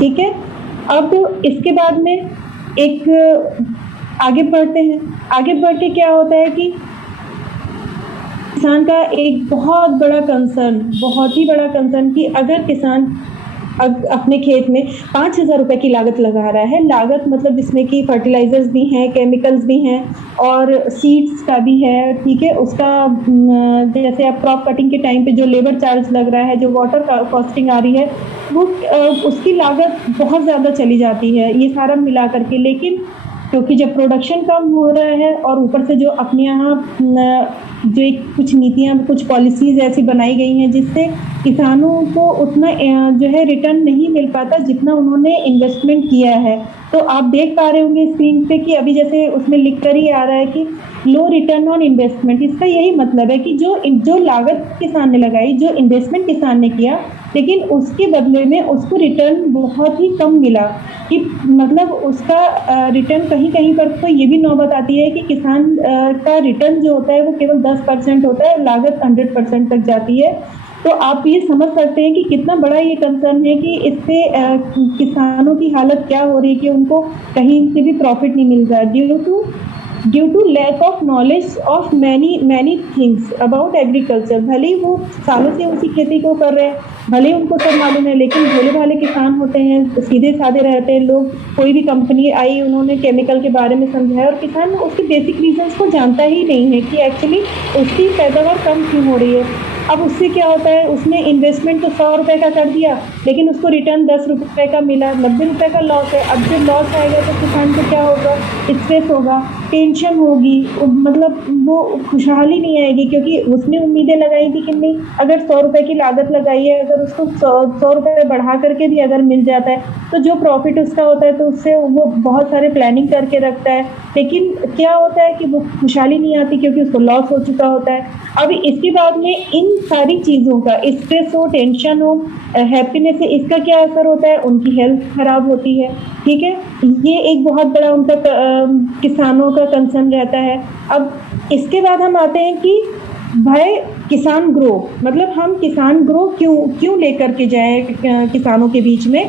ठीक है। अब इसके बाद में एक आगे बढ़ते हैं। आगे बढ़ के क्या होता है कि किसान का एक बहुत बड़ा कंसर्न, बहुत ही बड़ा कंसर्न कि अगर किसान अपने खेत में 5,000 रुपए की लागत लगा रहा है, लागत मतलब जिसमें कि फर्टिलाइजर्स भी हैं, केमिकल्स भी हैं और सीड्स का भी है, ठीक है। उसका जैसे अब क्रॉप कटिंग के टाइम पे जो लेबर चार्ज लग रहा है, जो वाटर कॉस्टिंग आ रही है, वो उसकी लागत बहुत ज़्यादा चली जाती है, ये सारा मिला करके। लेकिन क्योंकि जब प्रोडक्शन कम हो रहा है और ऊपर से जो अपने यहाँ जो एक कुछ नीतियाँ, कुछ पॉलिसीज ऐसी बनाई गई हैं जिससे किसानों को उतना जो है रिटर्न नहीं मिल पाता जितना उन्होंने इन्वेस्टमेंट किया है। तो आप देख पा रहे होंगे स्क्रीन पे कि अभी जैसे उसमें लिख कर ही आ रहा है कि लो रिटर्न ऑन इन्वेस्टमेंट। इसका यही मतलब है कि जो लागत किसान ने लगाई, जो इन्वेस्टमेंट किसान ने किया, लेकिन उसके बदले में उसको रिटर्न बहुत ही कम मिला। कि मतलब उसका रिटर्न कहीं कहीं पर तो ये भी नौबत आती है कि किसान का रिटर्न जो होता है वो केवल 10% होता है, लागत 100% तक जाती है। तो आप ये समझ सकते हैं कि कितना बड़ा ये कंसर्न है कि इससे किसानों की हालत क्या हो रही है कि उनको कहीं से भी प्रॉफिट नहीं मिल रहा due to lack of knowledge of many things about agriculture. भले ही वो सालों से उसी खेती को कर रहे हैं, भले ही उनको सब मालूम है, लेकिन भोले भाले किसान होते हैं, सीधे साधे रहते हैं लोग। कोई भी कंपनी आई, उन्होंने केमिकल के बारे में समझाया और किसान उसके बेसिक रीजंस को जानता ही नहीं है कि एक्चुअली उसकी पैदावार कम क्यों हो रही है। अब उससे क्या होता है, उसने इन्वेस्टमेंट तो 100 रुपये का कर दिया, लेकिन उसको रिटर्न 10 रुपये का मिला, 90 रुपये का लॉस है। अब जब लॉस आएगा तो किसान को क्या होगा, स्ट्रेस होगा, टेंशन होगी, मतलब वो खुशहाली नहीं आएगी, क्योंकि उसने उम्मीदें लगाई थी कि नहीं, अगर 100 रुपये की लागत लगाई है, अगर उसको 100 रुपये बढ़ा करके भी अगर मिल जाता है तो जो प्रॉफिट उसका होता है तो उससे वो बहुत सारे प्लानिंग करके रखता है। लेकिन क्या होता है कि वो खुशहाली नहीं आती क्योंकि उसको लॉस हो चुका होता है। अब इसके बाद में इन सारी चीज़ों का, स्ट्रेस हो, टेंशन हो, हैप्पीनेस है, इसका क्या असर होता है, उनकी हेल्थ खराब होती है। ठीक है, ये एक बहुत बड़ा उनका किसानों का कंसर्न रहता है। अब इसके बाद हम आते हैं कि भाई किसान ग्रो, मतलब हम किसान ग्रो क्यों लेकर के जाए किसानों के बीच में।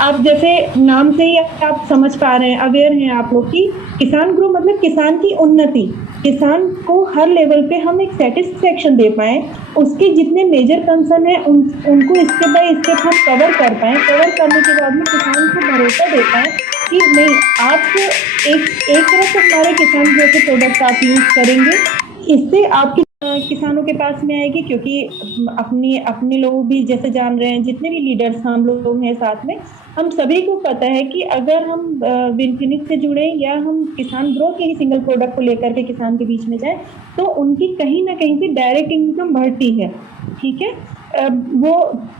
आप जैसे नाम से ही आप समझ पा रहे हैं, अवेयर हैं आप लोग कि किसान ग्रो मतलब किसान की उन्नति, किसान को हर लेवल पे हम एक सेटिस्फेक्शन दे पाएँ, उसके जितने मेजर कंसर्न है उनको स्टेप बाय स्टेप हम कवर कर पाएँ। कवर करने के बाद में किसान को भरोसा दे पाएँ कि नहीं, आप एक तरफ हमारे किसान ग्रो के प्रोडक्ट आप यूज़ करेंगे, इससे आपकी किसानों के पास में आएगी। क्योंकि अपने लोग भी जैसे जान रहे हैं, जितने भी लीडर्स हम लोग हैं साथ में, हम सभी को पता है कि अगर हम विनफिनिक्स से जुड़े या हम किसान ग्रो के ही सिंगल प्रोडक्ट को लेकर के किसान के बीच में जाएं तो उनकी कहीं ना कहीं से डायरेक्ट इनकम बढ़ती है। ठीक है, वो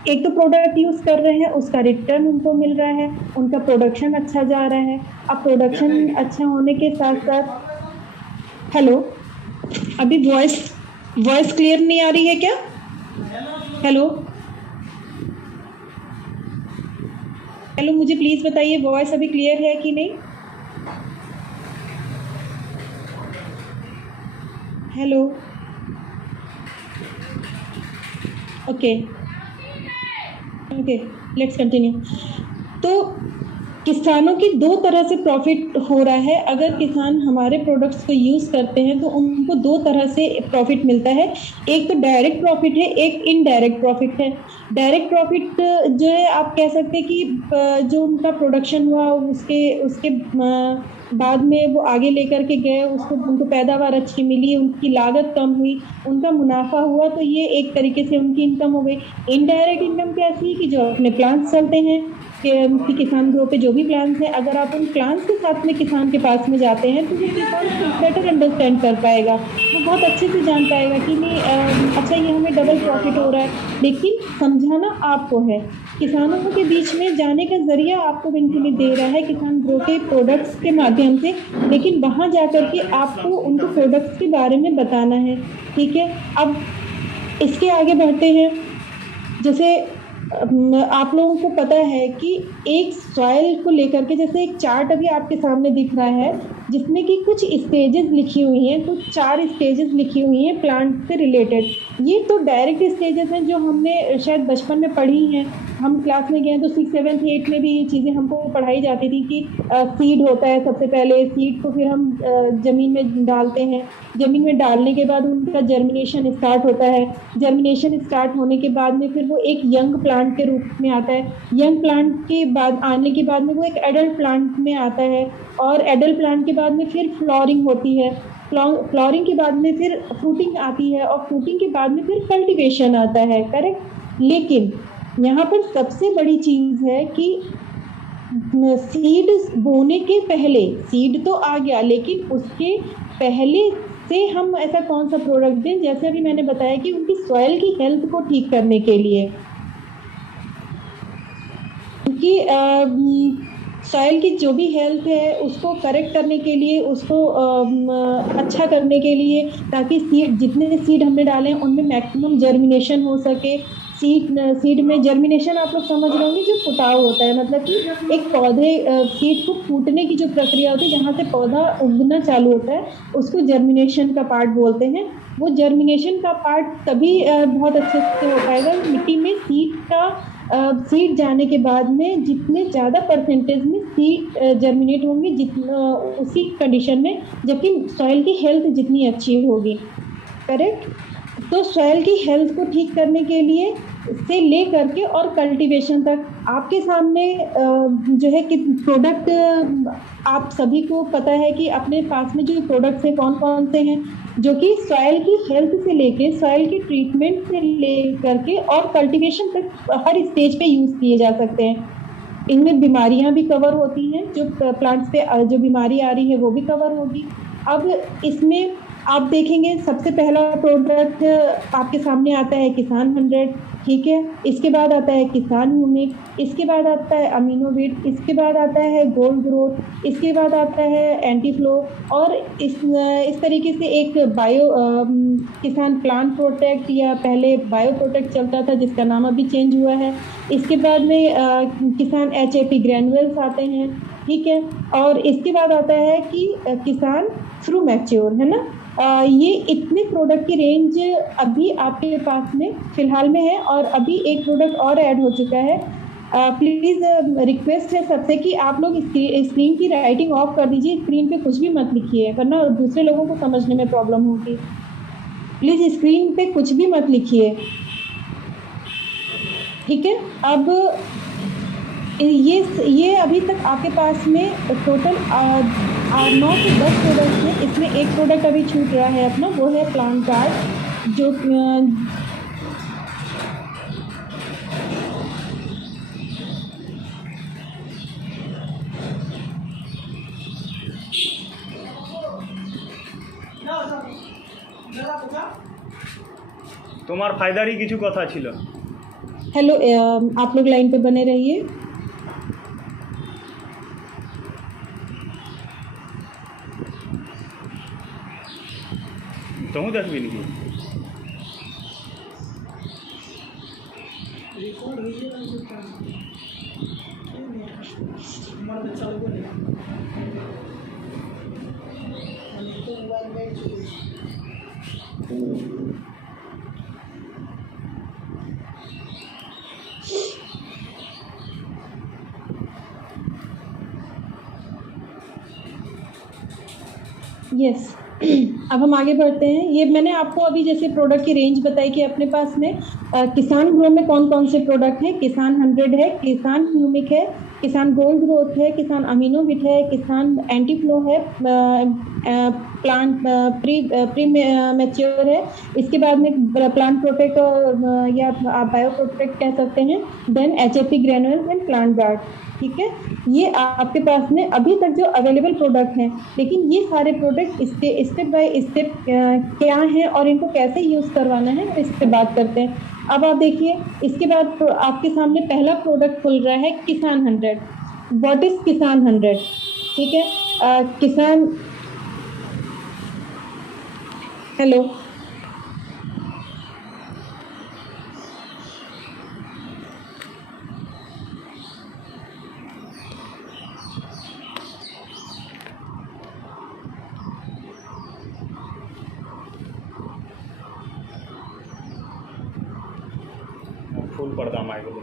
एक तो प्रोडक्ट यूज़ कर रहे हैं, उसका रिटर्न उनको मिल रहा है, उनका प्रोडक्शन अच्छा जा रहा है। अब प्रोडक्शन अच्छा होने के साथ साथ, हेलो, अभी वॉइस क्लियर नहीं आ रही है क्या? हेलो, मुझे प्लीज बताइए वॉइस अभी क्लियर है कि नहीं? Hello, okay, let's continue. तो किसानों की दो तरह से प्रॉफिट हो रहा है। अगर किसान हमारे प्रोडक्ट्स को यूज़ करते हैं तो उनको दो तरह से प्रॉफिट मिलता है। एक तो डायरेक्ट प्रॉफिट है, एक इनडायरेक्ट प्रॉफिट है। डायरेक्ट प्रॉफिट जो है, आप कह सकते हैं कि जो उनका प्रोडक्शन हुआ उसके बाद में वो आगे लेकर के गए, उनको पैदावार अच्छी मिली, उनकी लागत कम हुई, उनका मुनाफा हुआ, तो ये एक तरीके से उनकी इनकम हो गई। इनडायरेक्ट इनकम कैसी है कि जो अपने प्लान्स चलते हैं कि किसान ग्रो पे जो भी प्लान्स हैं, अगर आप उन प्लान्स के साथ में किसान के पास में जाते हैं तो वो किसान बेटर अंडरस्टैंड कर पाएगा, वो बहुत अच्छे से जान पाएगा कि नहीं, अच्छा ये हमें डबल प्रॉफिट हो रहा है। लेकिन समझाना आपको है, किसानों के बीच में जाने का जरिया आपको बेनिफिट दे रहा है किसान ग्रो के प्रोडक्ट्स के माध्यम से, लेकिन वहाँ जाकर के आपको उनको प्रोडक्ट्स के बारे में बताना है। ठीक है, अब इसके आगे बढ़ते हैं। जैसे आप लोगों को पता है कि एक सॉइल को लेकर के जैसे एक चार्ट अभी आपके सामने दिख रहा है, जिसमें कि कुछ स्टेजेस लिखी हुई हैं, कुछ 4 स्टेजेस लिखी हुई हैं प्लांट से रिलेटेड। ये तो डायरेक्ट स्टेजेस हैं जो हमने शायद बचपन में पढ़ी हैं, हम क्लास में गए हैं तो 6, 7, 8 में भी ये चीज़ें हमको पढ़ाई जाती थी कि सीड होता है, सबसे पहले सीड को फिर हम ज़मीन में डालते हैं, ज़मीन में डालने के बाद उनका जर्मिनेशन स्टार्ट होता है, जर्मिनेशन स्टार्ट होने के बाद में फिर वो एक यंग प्लांट के रूप में आता है, यंग प्लांट के बाद आने के बाद में वो एक एडल्ट प्लांट में आता है, और एडल्ट प्लांट के बाद में फिर फ्लॉरिंग होती है, फ्लॉरिंग के बाद में फिर फ्रूटिंग आती है, और फ्रूटिंग के बाद में फिर कल्टीवेशन आता है, करेक्ट। लेकिन यहाँ पर सबसे बड़ी चीज़ है कि सीड बोने के पहले, सीड तो आ गया लेकिन उसके पहले से हम ऐसा कौन सा प्रोडक्ट दें, जैसे अभी मैंने बताया कि उनकी सॉइल की हेल्थ को ठीक करने के लिए, क्योंकि सॉइल की जो भी हेल्थ है उसको करेक्ट करने के लिए, उसको अच्छा करने के लिए, ताकि सीड, जितने सीड हमने डाले हैं उनमें मैक्सिमम जर्मिनेशन हो सके। सीड में जर्मिनेशन आप लोग समझ रहे होंगे, जो फुटाव होता है, मतलब कि एक पौधे सीड को फूटने की जो प्रक्रिया होती है, जहाँ से पौधा उगना चालू होता है, उसको जर्मिनेशन का पार्ट बोलते हैं। वो जर्मिनेशन का पार्ट तभी बहुत अच्छे से हो पाएगा मिट्टी में सीड जाने के बाद में जितने ज़्यादा परसेंटेज में सीड जर्मिनेट होंगे, जितना उसी कंडीशन में, जबकि सॉइल की हेल्थ जितनी अच्छी होगी, करेक्ट। तो सॉइल की हेल्थ को ठीक करने के लिए से ले करके और कल्टीवेशन तक आपके सामने जो है कि प्रोडक्ट, आप सभी को पता है कि अपने पास में जो प्रोडक्ट्स हैं कौन कौन से हैं, जो कि सॉइल की हेल्थ से लेके, सॉइल की ट्रीटमेंट से ले करके और कल्टीवेशन तक हर स्टेज पे यूज़ किए जा सकते हैं। इनमें बीमारियां भी कवर होती हैं, जो प्लांट्स पे जो बीमारी आ रही है वो भी कवर होगी। अब इसमें आप देखेंगे सबसे पहला प्रोडक्ट आपके सामने आता है किसान 100, ठीक है। इसके बाद आता है किसान ह्यूमिक, इसके बाद आता है अमीनोविट, इसके बाद आता है गोल्ड ग्रोथ, इसके बाद आता है एंटी फ्लो, और इस तरीके से एक किसान प्लांट प्रोटेक्ट, या पहले बायो प्रोटेक्ट चलता था जिसका नाम अभी चेंज हुआ है। इसके बाद में किसान HAP ग्रैनुअल्स आते हैं, ठीक है। और इसके बाद आता है कि किसान फ्रू मैच्योर, है ना। ये इतने प्रोडक्ट की रेंज अभी आपके पास में फ़िलहाल में है, और अभी एक प्रोडक्ट और ऐड हो चुका है। प्लीज़ रिक्वेस्ट है सबसे कि आप लोग स्क्रीन की राइटिंग ऑफ कर दीजिए, स्क्रीन पे कुछ भी मत लिखिए, वरना दूसरे लोगों को समझने में प्रॉब्लम होगी। प्लीज़ स्क्रीन पे कुछ भी मत लिखिए, ठीक है। अब ये अभी तक आपके पास में टोटल 9 से 10 प्रोडक्ट हैं। इसमें एक प्रोडक्ट अभी छूट रहा है अपना, वो है प्लांट गार्ड, जो তোমার ফায়দারই কিছু কথা ছিল। हेलो, आप लोग लाइन पे बने रहिए। तुम देखबी नाकि यस। अब हम आगे बढ़ते हैं। ये मैंने आपको अभी जैसे प्रोडक्ट की रेंज बताई कि अपने पास में किसान ग्रो में कौन कौन से प्रोडक्ट हैं। किसान 100 है, किसान ह्यूमिक है, किसान गोल्ड ग्रोथ है, किसान अमीनोविट है, किसान एंटी फ्लो है, प्लांट प्री मैच्योर है, इसके बाद में प्लांट प्रोटेक्ट या आप बायो प्रोटेक्ट कह सकते हैं, then HAP granules and plant guard, ठीक है। ये आपके पास में अभी तक जो अवेलेबल प्रोडक्ट हैं, लेकिन ये सारे प्रोडक्ट स्टेप बाय स्टेप क्या हैं और इनको कैसे यूज़ करवाना है, इस पर बात करते हैं। अब आप देखिए, इसके बाद आपके सामने पहला प्रोडक्ट खुल रहा है किसान 100। व्हाट इज किसान 100, ठीक है। किसान, हेलो, পর্দা মা এগুলো।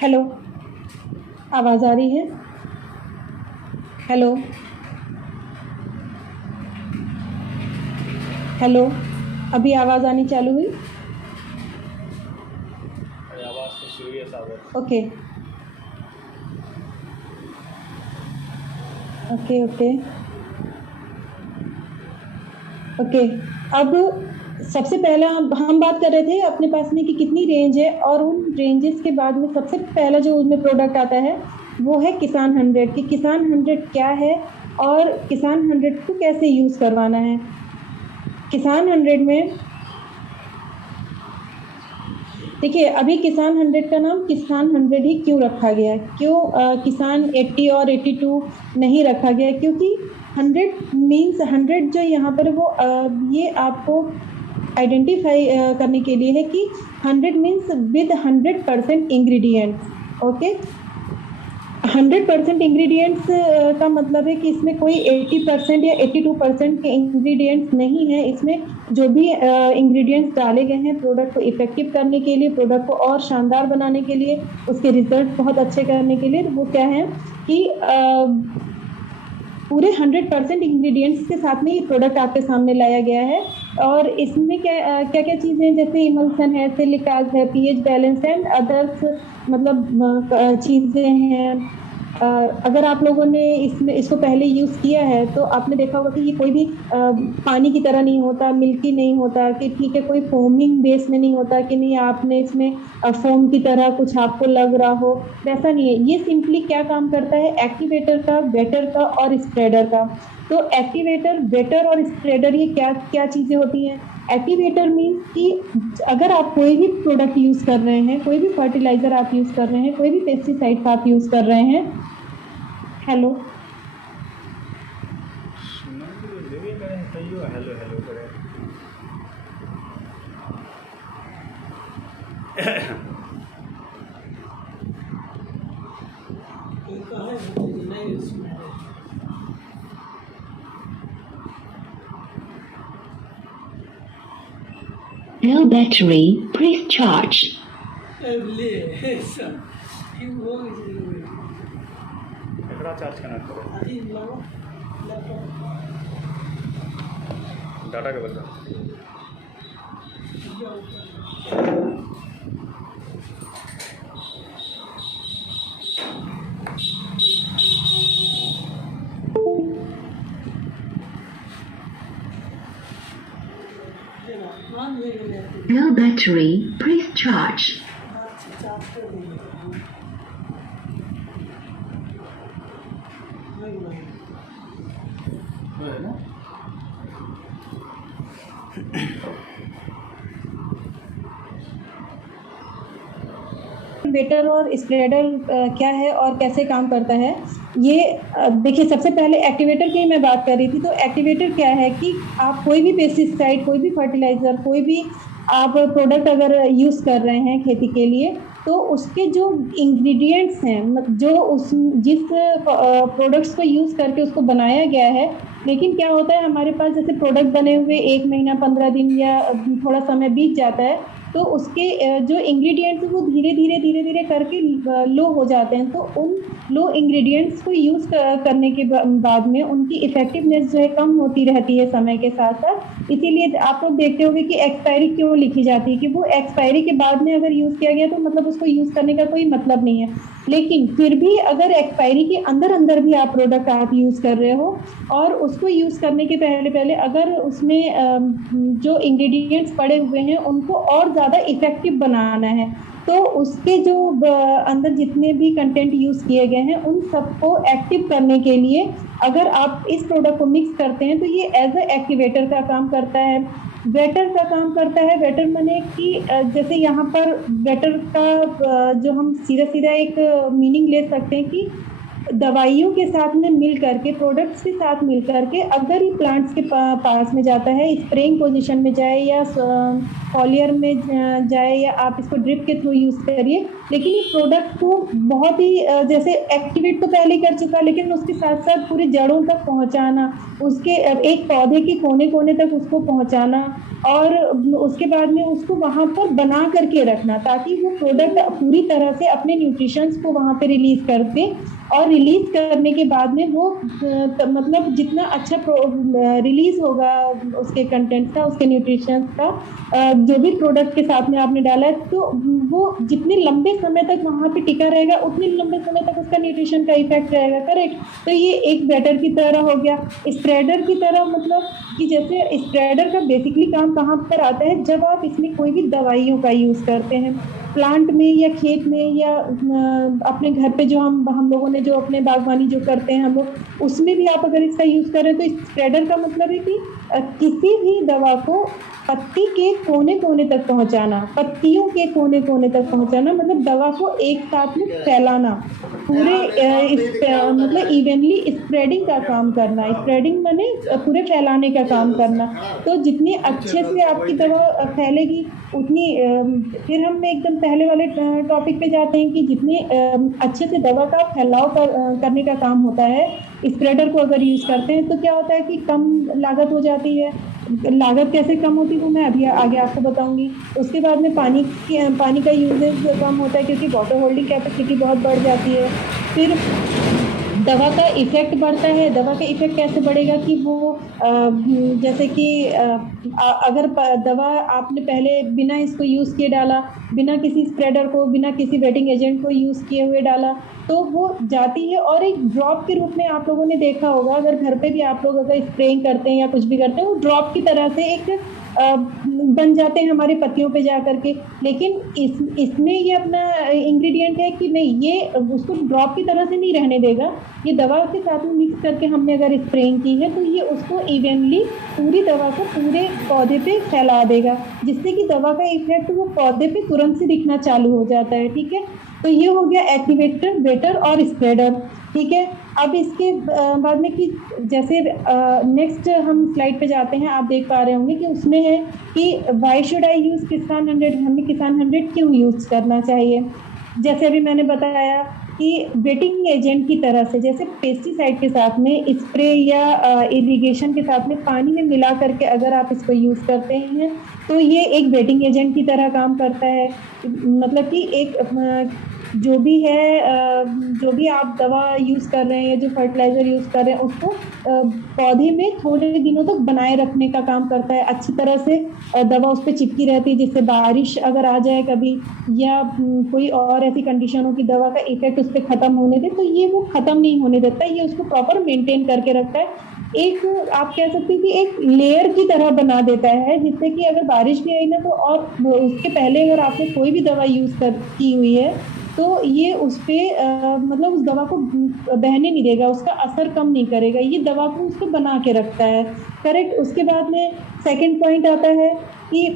हेलो, आवाज़ आ रही है? हेलो हेलो, अभी आवाज़ आनी चालू हुई? अरे आवाज़ तो सीरियस आ गई। Okay okay okay okay. अब सबसे पहला हम बात कर रहे थे अपने पास में कि कितनी रेंज है, और उन रेंजेस के बाद में सबसे पहला जो उसमें प्रोडक्ट आता है वो है किसान 100 कि किसान 100 क्या है और किसान 100 को कैसे यूज़ करवाना है। किसान 100 में देखिए, अभी किसान 100 का नाम किसान 100 ही क्यों रखा गया है, क्यों किसान 80 और 82 नहीं रखा गया है? क्योंकि 100 मीन्स 100 जो यहाँ पर वो ये आपको आइडेंटिफाई करने के लिए है कि 100 means with 100% ingredients. Okay, 100% ingredients का मतलब है कि इसमें कोई 80% या 82% के इंग्रेडिएंट्स नहीं है। इसमें जो भी इंग्रेडिएंट्स डाले गए हैं प्रोडक्ट को इफेक्टिव करने के लिए, प्रोडक्ट को और शानदार बनाने के लिए, उसके रिजल्ट बहुत अच्छे करने के लिए, वो क्या है कि पूरे 100% इंग्रेडिएंट्स के साथ में ये प्रोडक्ट आपके सामने लाया गया है। और इसमें क्या क्या चीज़ें जैसे इमल्सन है, सिलिकास है, पीएच बैलेंस एंड अदर्स मतलब चीज़ें हैं। अगर आप लोगों ने इसको पहले यूज़ किया है तो आपने देखा होगा कि ये कोई भी पानी की तरह नहीं होता, मिल्की नहीं होता कि ठीक है कोई फोमिंग बेस में नहीं होता कि नहीं आपने इसमें फोम की तरह कुछ आपको लग रहा हो, वैसा नहीं है। ये सिंपली क्या काम करता है, एक्टिवेटर का, वेटर का और स्प्रेडर का। तो एक्टिवेटर, वेटर और स्प्रेडर ये क्या क्या चीज़ें होती हैं? एक्टिवेटर मीन्स कि अगर आप कोई भी प्रोडक्ट यूज़ कर रहे हैं, कोई भी फर्टिलाइज़र आप यूज़ कर रहे हैं, कोई भी पेस्टिसाइड्स आप यूज़ कर रहे हैं। हेलो, हेलो हेलो करे। No battery, please charge. एकड़ा चार्ज कनेक्ट करो, डाटा के बदला। No battery, please charge. Wetter और स्प्रेडर क्या है और कैसे काम करता है, ये देखिए सबसे पहले एक्टिवेटर की मैं बात कर रही थी। तो एक्टिवेटर क्या है कि आप कोई भी पेस्टिसाइड, कोई भी फर्टिलाइज़र, कोई भी आप प्रोडक्ट अगर यूज़ कर रहे हैं खेती के लिए, तो उसके जो इंग्रेडिएंट्स हैं, जो उस जिस प्रोडक्ट्स को यूज़ करके उसको बनाया गया है, लेकिन क्या होता है हमारे पास जैसे प्रोडक्ट बने हुए 1 महीना 15 दिन या थोड़ा समय बीत जाता है, तो उसके जो इंग्रेडिएंट्स वो धीरे धीरे करके लो हो जाते हैं। तो उन लो इंग्रेडिएंट्स को यूज़ करने के बाद में उनकी इफ़ेक्टिवनेस जो है कम होती रहती है समय के साथ साथ। इसीलिए आप लोग देखते होंगे कि एक्सपायरी क्यों लिखी जाती है, कि वो एक्सपायरी के बाद में अगर यूज़ किया गया तो मतलब उसको यूज़ करने का कोई मतलब नहीं है। लेकिन फिर भी अगर एक्सपायरी के अंदर अंदर भी आप प्रोडक्ट आप यूज़ कर रहे हो और उसको यूज़ करने के पहले पहले अगर उसमें जो इंग्रेडिएंट्स पड़े हुए हैं उनको और ज़्यादा इफ़ेक्टिव बनाना है, तो उसके जो अंदर जितने भी कंटेंट यूज़ किए गए हैं उन सबको एक्टिव करने के लिए अगर आप इस प्रोडक्ट को मिक्स करते हैं तो ये एज अ एक्टिवेटर का काम करता है, वेटर का काम करता है। वेटर माने कि जैसे यहाँ पर वेटर का जो हम सीधा सीधा एक मीनिंग ले सकते हैं कि दवाइयों के साथ में मिल करके, प्रोडक्ट्स के साथ मिल करके अगर ये प्लांट्स के पास में जाता है, स्प्रेइंग पोजीशन में जाए या फॉलियर में जाए या आप इसको ड्रिप के थ्रू यूज़ करिए, लेकिन ये प्रोडक्ट को बहुत ही जैसे एक्टिवेट तो पहले कर चुका, लेकिन उसके साथ साथ पूरे जड़ों तक पहुंचाना, उसके एक पौधे के कोने कोने तक उसको पहुंचाना और उसके बाद में उसको वहाँ पर बना करके रखना ताकि वो प्रोडक्ट पूरी तरह से अपने न्यूट्रिशंस को वहाँ पे रिलीज कर दे और रिलीज करने के बाद में वो मतलब जितना अच्छा रिलीज होगा उसके कंटेंट का, उसके न्यूट्रिशंस का, जो भी प्रोडक्ट के साथ में आपने डाला है, तो वो जितने लंबे समय तक वहाँ पे टिका रहेगा उतने लंबे समय तक उसका न्यूट्रिशन का इफेक्ट रहेगा। करेक्ट। तो ये एक बैटर की तरह हो गया। स्प्रेडर की तरह मतलब कि जैसे स्प्रेडर का बेसिकली काम कहाँ पर आता है, जब आप इसमें कोई भी दवाइयों का यूज़ करते हैं प्लांट में या खेत में या अपने घर पे जो हम लोगों ने जो अपने बागवानी जो करते हैं हम लोग, उसमें भी आप अगर इसका यूज़ करें तो स्प्रेडर का मतलब है कि किसी भी दवा को पत्ती के कोने कोने तक पहुंचाना, पत्तियों के कोने कोने तक पहुंचाना, मतलब दवा को एक साथ में फैलाना, पूरे मतलब इवनली स्प्रेडिंग का काम करना। स्प्रेडिंग माने पूरे फैलाने का काम करना। तो जितनी अच्छे से आपकी दवा फैलेगी उतनी फिर हम एकदम पहले वाले टॉपिक पे जाते हैं कि जितने अच्छे से दवा का फैलाव करने का काम होता है, स्प्रेडर को अगर यूज़ करते हैं तो क्या होता है कि कम लागत हो जाती है। लागत कैसे कम होती है वो मैं अभी आगे आपको बताऊंगी। उसके बाद में पानी का यूजेज कम होता है क्योंकि वाटर होल्डिंग कैपेसिटी बहुत बढ़ जाती है। फिर दवा का इफ़ेक्ट बढ़ता है। दवा का इफ़ेक्ट कैसे बढ़ेगा कि वो जैसे कि अगर दवा आपने पहले बिना इसको यूज़ किए डाला, बिना किसी स्प्रेडर को, बिना किसी वेटिंग एजेंट को यूज़ किए हुए डाला, तो वो जाती है और एक ड्रॉप के रूप में आप लोगों ने देखा होगा, अगर घर पे भी आप लोग अगर स्प्रेइंग करते हैं या कुछ भी करते हैं, वो ड्रॉप की तरह से एक बन जाते हैं हमारी पत्तियों पे जा करके। लेकिन इसमें ये अपना इंग्रेडिएंट है कि नहीं, ये उसको ड्रॉप की तरह से नहीं रहने देगा। ये दवा के साथ में मिक्स करके हमने अगर स्प्रेइंग की है तो ये उसको इवनली पूरी दवा को पूरे पौधे पे फैला देगा, जिससे कि दवा का इफेक्ट वो पौधे पे तुरंत से दिखना चालू हो जाता है। ठीक है, तो ये हो गया एक्टिवेटर, वेटर और स्प्रेडर। ठीक है, अब इसके बाद में कि जैसे नेक्स्ट हम स्लाइड पे जाते हैं, आप देख पा रहे होंगे कि उसमें है कि वाई शुड आई यूज़ किसान 100, हमें किसान 100 क्यों यूज़ करना चाहिए। जैसे अभी मैंने बताया कि वेटिंग एजेंट की तरह से, जैसे पेस्टिसाइड के साथ में स्प्रे या इरिगेशन के साथ में पानी में मिला करके अगर आप इसको यूज़ करते हैं तो ये एक वेटिंग एजेंट की तरह काम करता है। मतलब कि एक जो भी है, जो भी आप दवा यूज़ कर रहे हैं या जो फर्टिलाइज़र यूज़ कर रहे हैं उसको पौधे में थोड़े दिनों तक बनाए रखने का काम करता है। अच्छी तरह से दवा उस पर चिपकी रहती है, जिससे बारिश अगर आ जाए कभी या कोई और ऐसी कंडीशन हो कि दवा का इफेक्ट उस पर ख़त्म होने दे, तो ये वो ख़त्म नहीं होने देता, ये उसको प्रॉपर मेंटेन करके रखता है। एक आप कह सकते हैं कि एक लेयर की तरह बना देता है, जिससे कि अगर बारिश भी आई ना तो और उसके पहले अगर आपने कोई भी दवा यूज़ की हुई है तो ये उस पर मतलब उस दवा को बहने नहीं देगा, उसका असर कम नहीं करेगा, ये दवा को उसको बना के रखता है। करेक्ट। उसके बाद में सेकंड पॉइंट आता है कि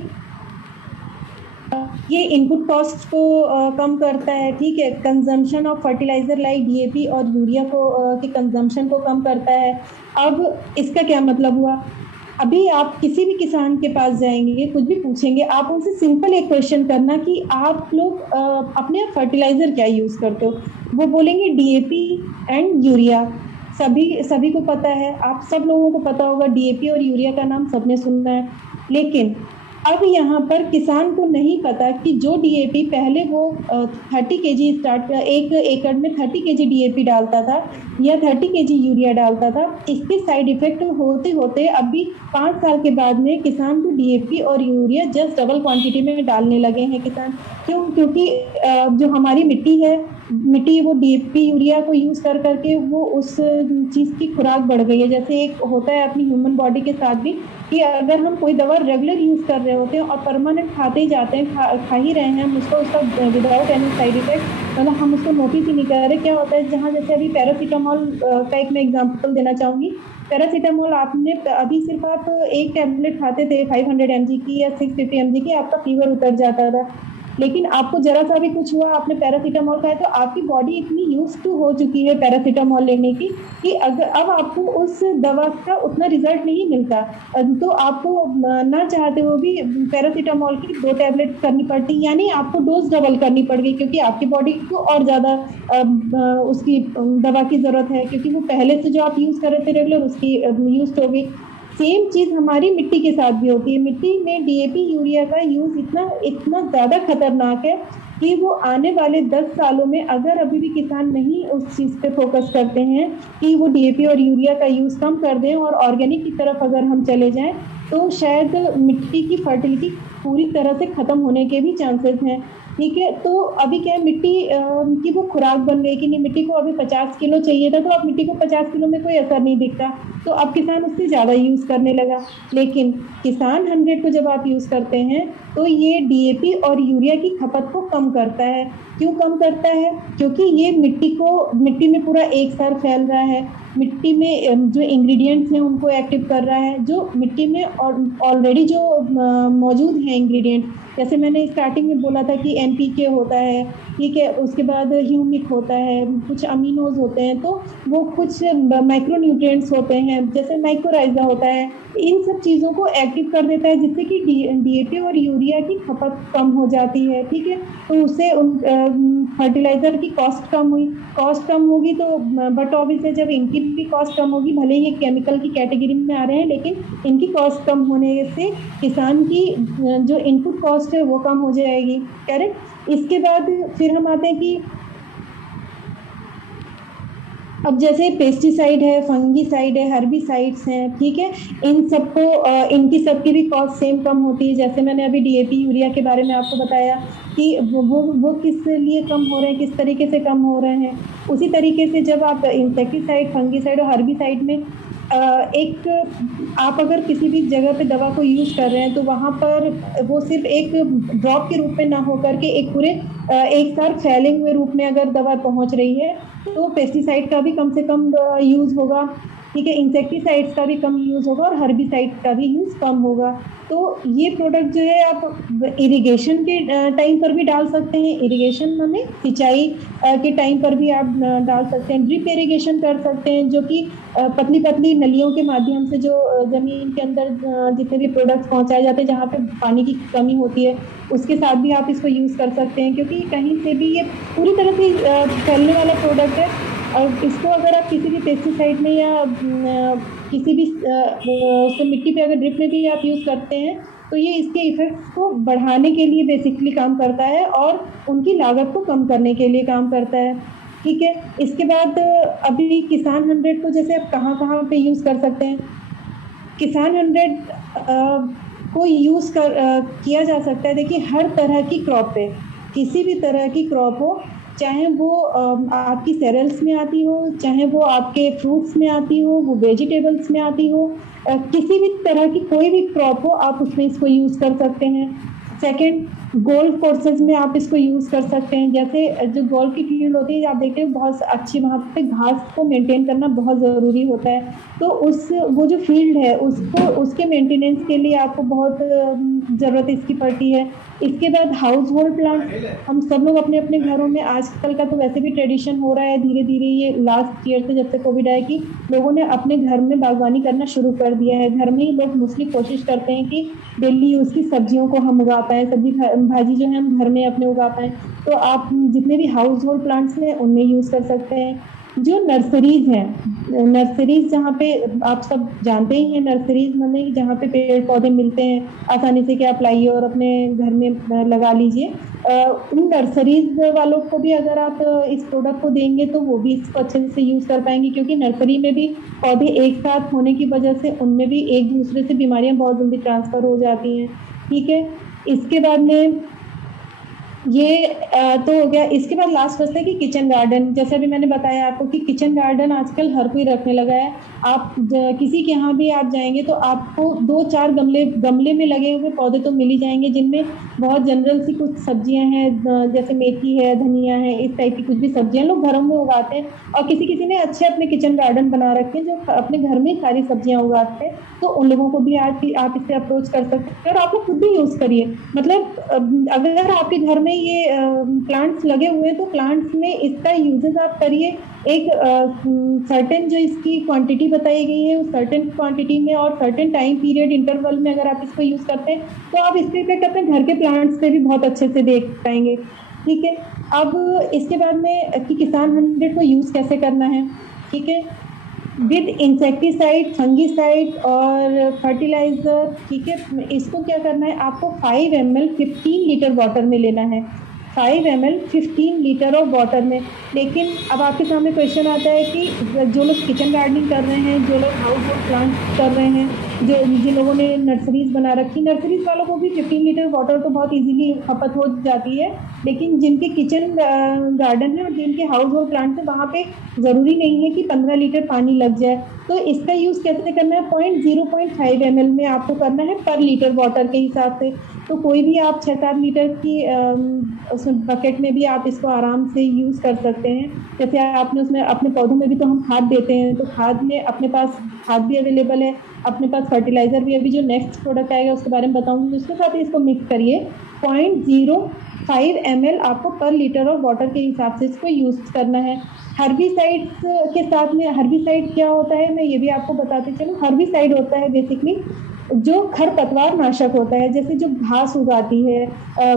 ये इनपुट कॉस्ट को कम करता है। ठीक है, consumption of fertiliser like DAP और यूरिया को के कंजम्पशन को कम करता है। अब इसका क्या मतलब हुआ, अभी आप किसी भी किसान के पास जाएंगे, कुछ भी पूछेंगे, आप उनसे सिंपल एक क्वेश्चन करना कि आप लोग अपने फर्टिलाइज़र क्या यूज़ करते हो, वो बोलेंगे डीएपी एंड यूरिया। सभी को पता है, आप सब लोगों को पता होगा डीएपी और यूरिया का नाम सबने सुना है। लेकिन अब यहाँ पर किसान को नहीं पता कि जो डीएपी पहले वो 30 kg एक एकड़ में 30 kg डीएपी डालता था या 30 kg यूरिया डालता था, इसके साइड इफेक्ट होते होते अभी 5 साल के बाद में किसान को डीएपी और यूरिया जस्ट डबल क्वांटिटी में डालने लगे हैं किसान। क्यों? क्योंकि जो हमारी मिट्टी है मिट्टी वो डीएपी यूरिया को यूज़ कर करके वो उस चीज़ की खुराक बढ़ गई है। जैसे एक होता है अपनी ह्यूमन बॉडी के साथ भी कि अगर हम कोई दवा रेगुलर यूज़ कर रहे होते हैं और परमानेंट खाते ही जाते हैं, खा ही रहे हैं हम उसको, उसका विदाउट एनी साइड इफेक्ट, मतलब हम उसको नोटिस ही नहीं कर रहे। क्या होता है, जहाँ जैसे अभी पैरासीटामोल का एक मैं एग्जांपल देना चाहूँगी। पैरासीटामोल आपने अभी सिर्फ आप एक टैबलेट खाते थे 500 mg की या 650 mg की, आपका फीवर उतर जाता था। लेकिन आपको जरा सा भी कुछ हुआ, आपने पैरासीटामोल खाया, तो आपकी बॉडी इतनी यूज टू हो चुकी है पैरासीटामोल लेने की कि अगर अब आपको उस दवा का उतना रिजल्ट नहीं मिलता, तो आपको ना चाहते हुए भी पैरासीटामोल की 2 टैबलेट करनी पड़ती, यानी आपको डोज डबल करनी पड़ गई, क्योंकि आपकी बॉडी को और ज़्यादा उसकी दवा की ज़रूरत है, क्योंकि वो पहले से जो आप यूज़ कर रहे थे रेगुलर उसकी यूज हो गई। सेम चीज़ हमारी मिट्टी के साथ भी होती है। मिट्टी में डीएपी यूरिया का यूज़ इतना ज़्यादा खतरनाक है कि वो आने वाले 10 सालों में अगर अभी भी किसान नहीं उस चीज़ पे फोकस करते हैं कि वो डीएपी और यूरिया का यूज़ कम कर दें और ऑर्गेनिक की तरफ अगर हम चले जाएं, तो शायद मिट्टी की फर्टिलिटी पूरी तरह से ख़त्म होने के भी चांसेस हैं। ठीक है, तो अभी क्या है, मिट्टी की वो खुराक बन गई कि नहीं, मिट्टी को अभी 50 किलो चाहिए था, तो अब मिट्टी को 50 किलो में कोई असर नहीं दिखता, तो अब किसान उससे ज़्यादा यूज़ करने लगा। लेकिन किसान 100 को जब आप यूज़ करते हैं तो ये डीएपी और यूरिया की खपत को कम करता है। क्यों कम करता है? क्योंकि ये मिट्टी में पूरा एक साथ फैल रहा है, मिट्टी में जो इंग्रेडिएंट्स हैं उनको एक्टिव कर रहा है, जो मिट्टी में ऑलरेडी जो मौजूद हैं इंग्रेडिएंट्स, जैसे मैंने स्टार्टिंग में बोला था कि एनपीके होता है, ठीक है, उसके बाद ह्यूमिक होता है, कुछ अमीनोज होते हैं, तो वो कुछ माइक्रोन्यूट्रिएंट्स होते हैं, जैसे माइक्रोराइजा होता है, इन सब चीज़ों को एक्टिव कर देता है, जिससे कि डीएपी और यूरिया की खपत कम हो जाती है। ठीक है, तो उससे फर्टिलाइज़र की कॉस्ट कम होगी, तो बट ऑब्वियसली जब इनकी भी कॉस्ट कम होगी, भले ही ये केमिकल की कैटेगरी में आ रहे हैं, लेकिन इनकी कॉस्ट कम होने से किसान की जो इनपुट कॉस्ट है वो कम हो जाएगी। करेक्ट। इसके बाद फिर हम आते हैं कि अब जैसे पेस्टिसाइड है, फंगीसाइड है, हर्बिसाइड्स हैं, ठीक है, इन सबको इनकी सबकी भी कॉस्ट सेम कम होती है। जैसे मैंने अभी डीएपी यूरिया के बारे में आपको बताया कि वो किस लिए कम हो रहे हैं, किस तरीके से कम हो रहे हैं। उसी तरीके से जब आप इंसेक्टिसाइड, फंगीसाइड और हर्बिसाइड में आप अगर किसी भी जगह पे दवा को यूज़ कर रहे हैं, तो वहाँ पर वो सिर्फ एक ड्रॉप के रूप में ना हो करके एक पूरे एक साथ फैले हुए रूप में अगर दवा पहुँच रही है, तो पेस्टिसाइड का भी कम से कम यूज़ होगा, ठीक है, इंसेक्टिसाइड्स का भी कम यूज़ होगा और हर्बिसाइड का भी यूज़ कम होगा। तो ये प्रोडक्ट जो है आप इरिगेशन के टाइम पर भी डाल सकते हैं, इरिगेशन माने सिंचाई के टाइम पर भी आप डाल सकते हैं, ड्रिप इरिगेशन कर सकते हैं, जो कि पतली पतली नलियों के माध्यम से जो ज़मीन के अंदर जितने भी प्रोडक्ट्स पहुंचाए जाते हैं, जहाँ पे पानी की कमी होती है, उसके साथ भी आप इसको यूज़ कर सकते हैं, क्योंकि कहीं से भी ये पूरी तरह से फैलने वाला प्रोडक्ट है। और इसको अगर आप किसी भी पेस्टिसाइड में या किसी भी मिट्टी पे अगर ड्रिप में भी आप यूज़ करते हैं, तो ये इसके इफ़ेक्ट्स को बढ़ाने के लिए बेसिकली काम करता है और उनकी लागत को कम करने के लिए काम करता है। ठीक है, इसके बाद अभी किसान 100 को जैसे आप कहाँ पे यूज़ कर सकते हैं। किसान 100 को यूज़ किया जा सकता है, देखिए, हर तरह की क्रॉप पे, किसी भी तरह की क्रॉप हो, चाहे वो आपकी सेरेल्स में आती हो, चाहे वो आपके फ्रूट्स में आती हो, वो वेजिटेबल्स में आती हो, किसी भी तरह की कोई भी क्रॉप हो, आप उसमें इसको यूज़ कर सकते हैं। सेकंड, गोल्फ कोर्सेज में आप इसको यूज़ कर सकते हैं। जैसे जो गोल्फ की फील्ड होती है, आप देखते हैं बहुत अच्छी, वहाँ पे घास को मेंटेन करना बहुत ज़रूरी होता है, तो वो जो फील्ड है उसके मेंटेनेंस के लिए आपको बहुत ज़रूरत इसकी पड़ती है। इसके बाद हाउस होल्ड प्लांट, हम सब लोग अपने अपने घरों में, आजकल का तो वैसे भी ट्रेडिशन हो रहा है धीरे धीरे, ये लास्ट ईयर से जब से कोविड आया कि लोगों ने अपने घर में बागवानी करना शुरू कर दिया है। घर में ही लोग मोस्टली कोशिश करते हैं कि डेली यूज़ की सब्जियों को हम उगा पाएँ, सब्जी भाजी जो है हम घर में अपने उगा पाएँ। तो आप जितने भी हाउस होल्ड प्लांट्स हैं उनमें यूज़ कर सकते हैं। जो नर्सरीज हैं, नर्सरीज जहाँ पे आप सब जानते ही हैं, नर्सरीज माने जहाँ पे पेड़ पौधे मिलते हैं आसानी से, कि आप लाइए और अपने घर में लगा लीजिए। उन नर्सरीज वालों को भी अगर आप इस प्रोडक्ट को देंगे तो वो भी इसको अच्छे से यूज़ कर पाएंगे, क्योंकि नर्सरी में भी पौधे एक साथ होने की वजह से उनमें भी एक दूसरे से बीमारियाँ बहुत जल्दी ट्रांसफ़र हो जाती हैं। ठीक है, इसके बाद में ये तो हो गया। इसके बाद लास्ट बचता है कि किचन गार्डन। जैसे अभी मैंने बताया आपको कि किचन गार्डन आजकल हर कोई रखने लगा है। आप किसी के यहाँ भी आप जाएंगे तो आपको 2-4 गमले गमले में लगे हुए पौधे तो मिल ही जाएंगे, जिनमें बहुत जनरल सी कुछ सब्जियां हैं, जैसे मेथी है, धनिया है, इस टाइप की कुछ भी सब्जियां लोग घरों में उगाते हैं। और किसी किसी ने अच्छे अपने किचन गार्डन बना रखे हैं जो अपने घर में सारी सब्जियां उगाते हैं। तो उन लोगों को भी आप इससे अप्रोच कर सकते हैं और आप लोग खुद भी यूज़ करिए। मतलब अगर आपके घर में ये प्लांट्स लगे हुए हैं तो प्लांट्स में इसका यूजेस आप करिए। एक सर्टेन जो इसकी क्वांटिटी बताई गई है उस सर्टेन क्वांटिटी में और सर्टेन टाइम पीरियड इंटरवल में अगर आप इसको यूज़ करते हैं तो आप इसके इफेक्ट अपने घर के प्लांट्स पे भी बहुत अच्छे से देख पाएंगे। ठीक है, अब इसके बाद में कि किसान 100 को यूज़ कैसे करना है। ठीक है, विद इंसेक्टिसाइड, फंगिसाइड और फर्टिलाइज़र। ठीक है, इसको क्या करना है, आपको 5 ml 15 लीटर वाटर में लेना है। 5 ml 15 लीटर ऑफ वाटर में। लेकिन अब आपके सामने क्वेश्चन आता है कि जो लोग किचन गार्डनिंग कर रहे हैं, जो लोग हाउस होल्ड प्लांट्स कर रहे हैं, जिन लोगों ने नर्सरीज बना रखी, नर्सरीज वालों को भी 15 लीटर वाटर तो बहुत इजीली खपत हो जाती है। लेकिन जिनके किचन गार्डन है और जिनके हाउस होल्ड प्लांट्स है वहाँ पे ज़रूरी नहीं है कि 15 लीटर पानी लग जाए। तो इसका यूज़ कैसे करना है, 0.05 ml में आपको करना है पर लीटर वाटर के हिसाब से। तो कोई भी आप 6-7 लीटर की उसमें बकेट में भी आप इसको आराम से यूज़ कर सकते हैं। जैसे आपने उसमें अपने पौधों में भी तो हम खाद देते हैं, तो खाद में अपने पास खाद भी अवेलेबल है, अपने पास फर्टिलाइज़र भी। अभी जो नेक्स्ट प्रोडक्ट आएगा उसके बारे में बताऊंगी, उसके साथ ही इसको मिक्स करिए। 0.05 ml आपको पर लीटर ऑफ वाटर के हिसाब से इसको यूज़ करना है। हर्बिसाइड्स के साथ में, हर्बिसाइड क्या होता है मैं ये भी आपको बताती चलूँ। हर्बिसाइड होता है बेसिकली जो खरपतवार नाशक होता है, जैसे जो घास उगाती है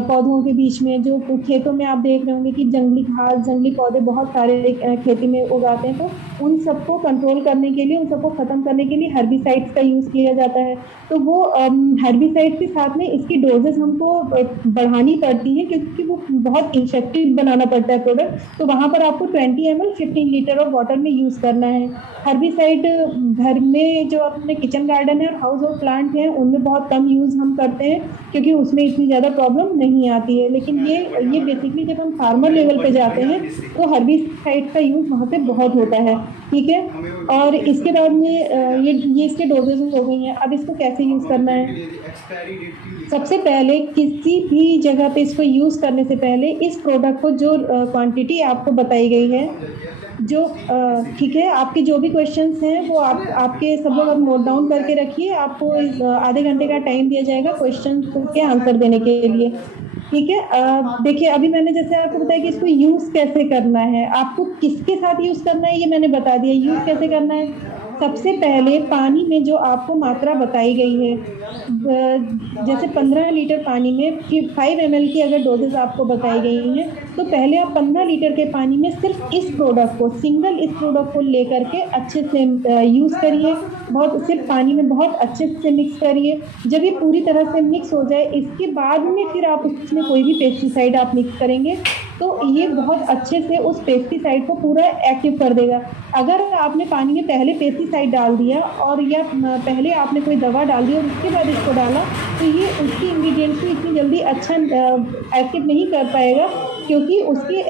पौधों के बीच में, जो खेतों में आप देख रहे होंगे कि जंगली घास, जंगली पौधे बहुत सारे खेती में उगाते हैं। तो उन सबको कंट्रोल करने के लिए, उन सबको ख़त्म करने के लिए हर्बिसाइड्स का यूज़ किया जाता है। तो वो हर्बिसाइड्स के साथ में इसकी डोजेस हमको बढ़ानी पड़ती हैं क्योंकि वो बहुत इफेक्टिव बनाना पड़ता है प्रोडक्ट। तो वहाँ पर आपको 20 ml 15 लीटर ऑफ वाटर में यूज़ करना है। हर्बिसाइड घर में जो अपने किचन गार्डन है और हाउस होल्ड प्लांट हैं उनमें बहुत कम यूज़ हम करते हैं क्योंकि उसमें इतनी ज़्यादा प्रॉब्लम नहीं आती है। लेकिन ये बेसिकली जब हम फार्मर लेवल पे जाते हैं तो हर्बिसाइड का यूज़ वहाँ पे बहुत होता है। ठीक है, और इसके बाद में ये इसके डोजेज हो गई हैं। अब इसको कैसे यूज़ करना है, सबसे पहले किसी भी जगह पे इसको यूज़ करने से पहले इस प्रोडक्ट को जो क्वांटिटी आपको बताई गई है, जो ठीक है, आपके जो भी क्वेश्चंस हैं वो आपके सब लोग अब नोट डाउन करके रखिए। आपको आधे घंटे का टाइम दिया जाएगा क्वेश्चन के आंसर देने के लिए। ठीक है, देखिए अभी मैंने जैसे आपको बताया कि इसको यूज़ कैसे करना है, आपको किसके साथ यूज़ करना है ये मैंने बता दिया। यूज़ कैसे करना है, सबसे पहले पानी में जो आपको मात्रा बताई गई है, जैसे 15 लीटर पानी में 5 ml की अगर डोजेज आपको बताई गई हैं तो पहले आप 15 लीटर के पानी में सिर्फ इस प्रोडक्ट को, सिंगल इस प्रोडक्ट को लेकर के अच्छे से यूज़ करिए। बहुत सिर्फ पानी में बहुत अच्छे से मिक्स करिए। जब ये पूरी तरह से मिक्स हो जाए इसके बाद में फिर आप उसमें कोई भी पेस्टिसाइड आप मिक्स करेंगे तो ये बहुत अच्छे से उस पेस्टिसाइड को पूरा एक्टिव कर देगा। अगर आपने पानी में पहले पेस्टिसाइड डाल दिया और या पहले आपने कोई दवा डाल दी और उसके बाद इसको डाला तो ये उसकी इंग्रेडिएंट्स को इतनी जल्दी अच्छा एक्टिव नहीं कर पाएगा क्योंकि उसके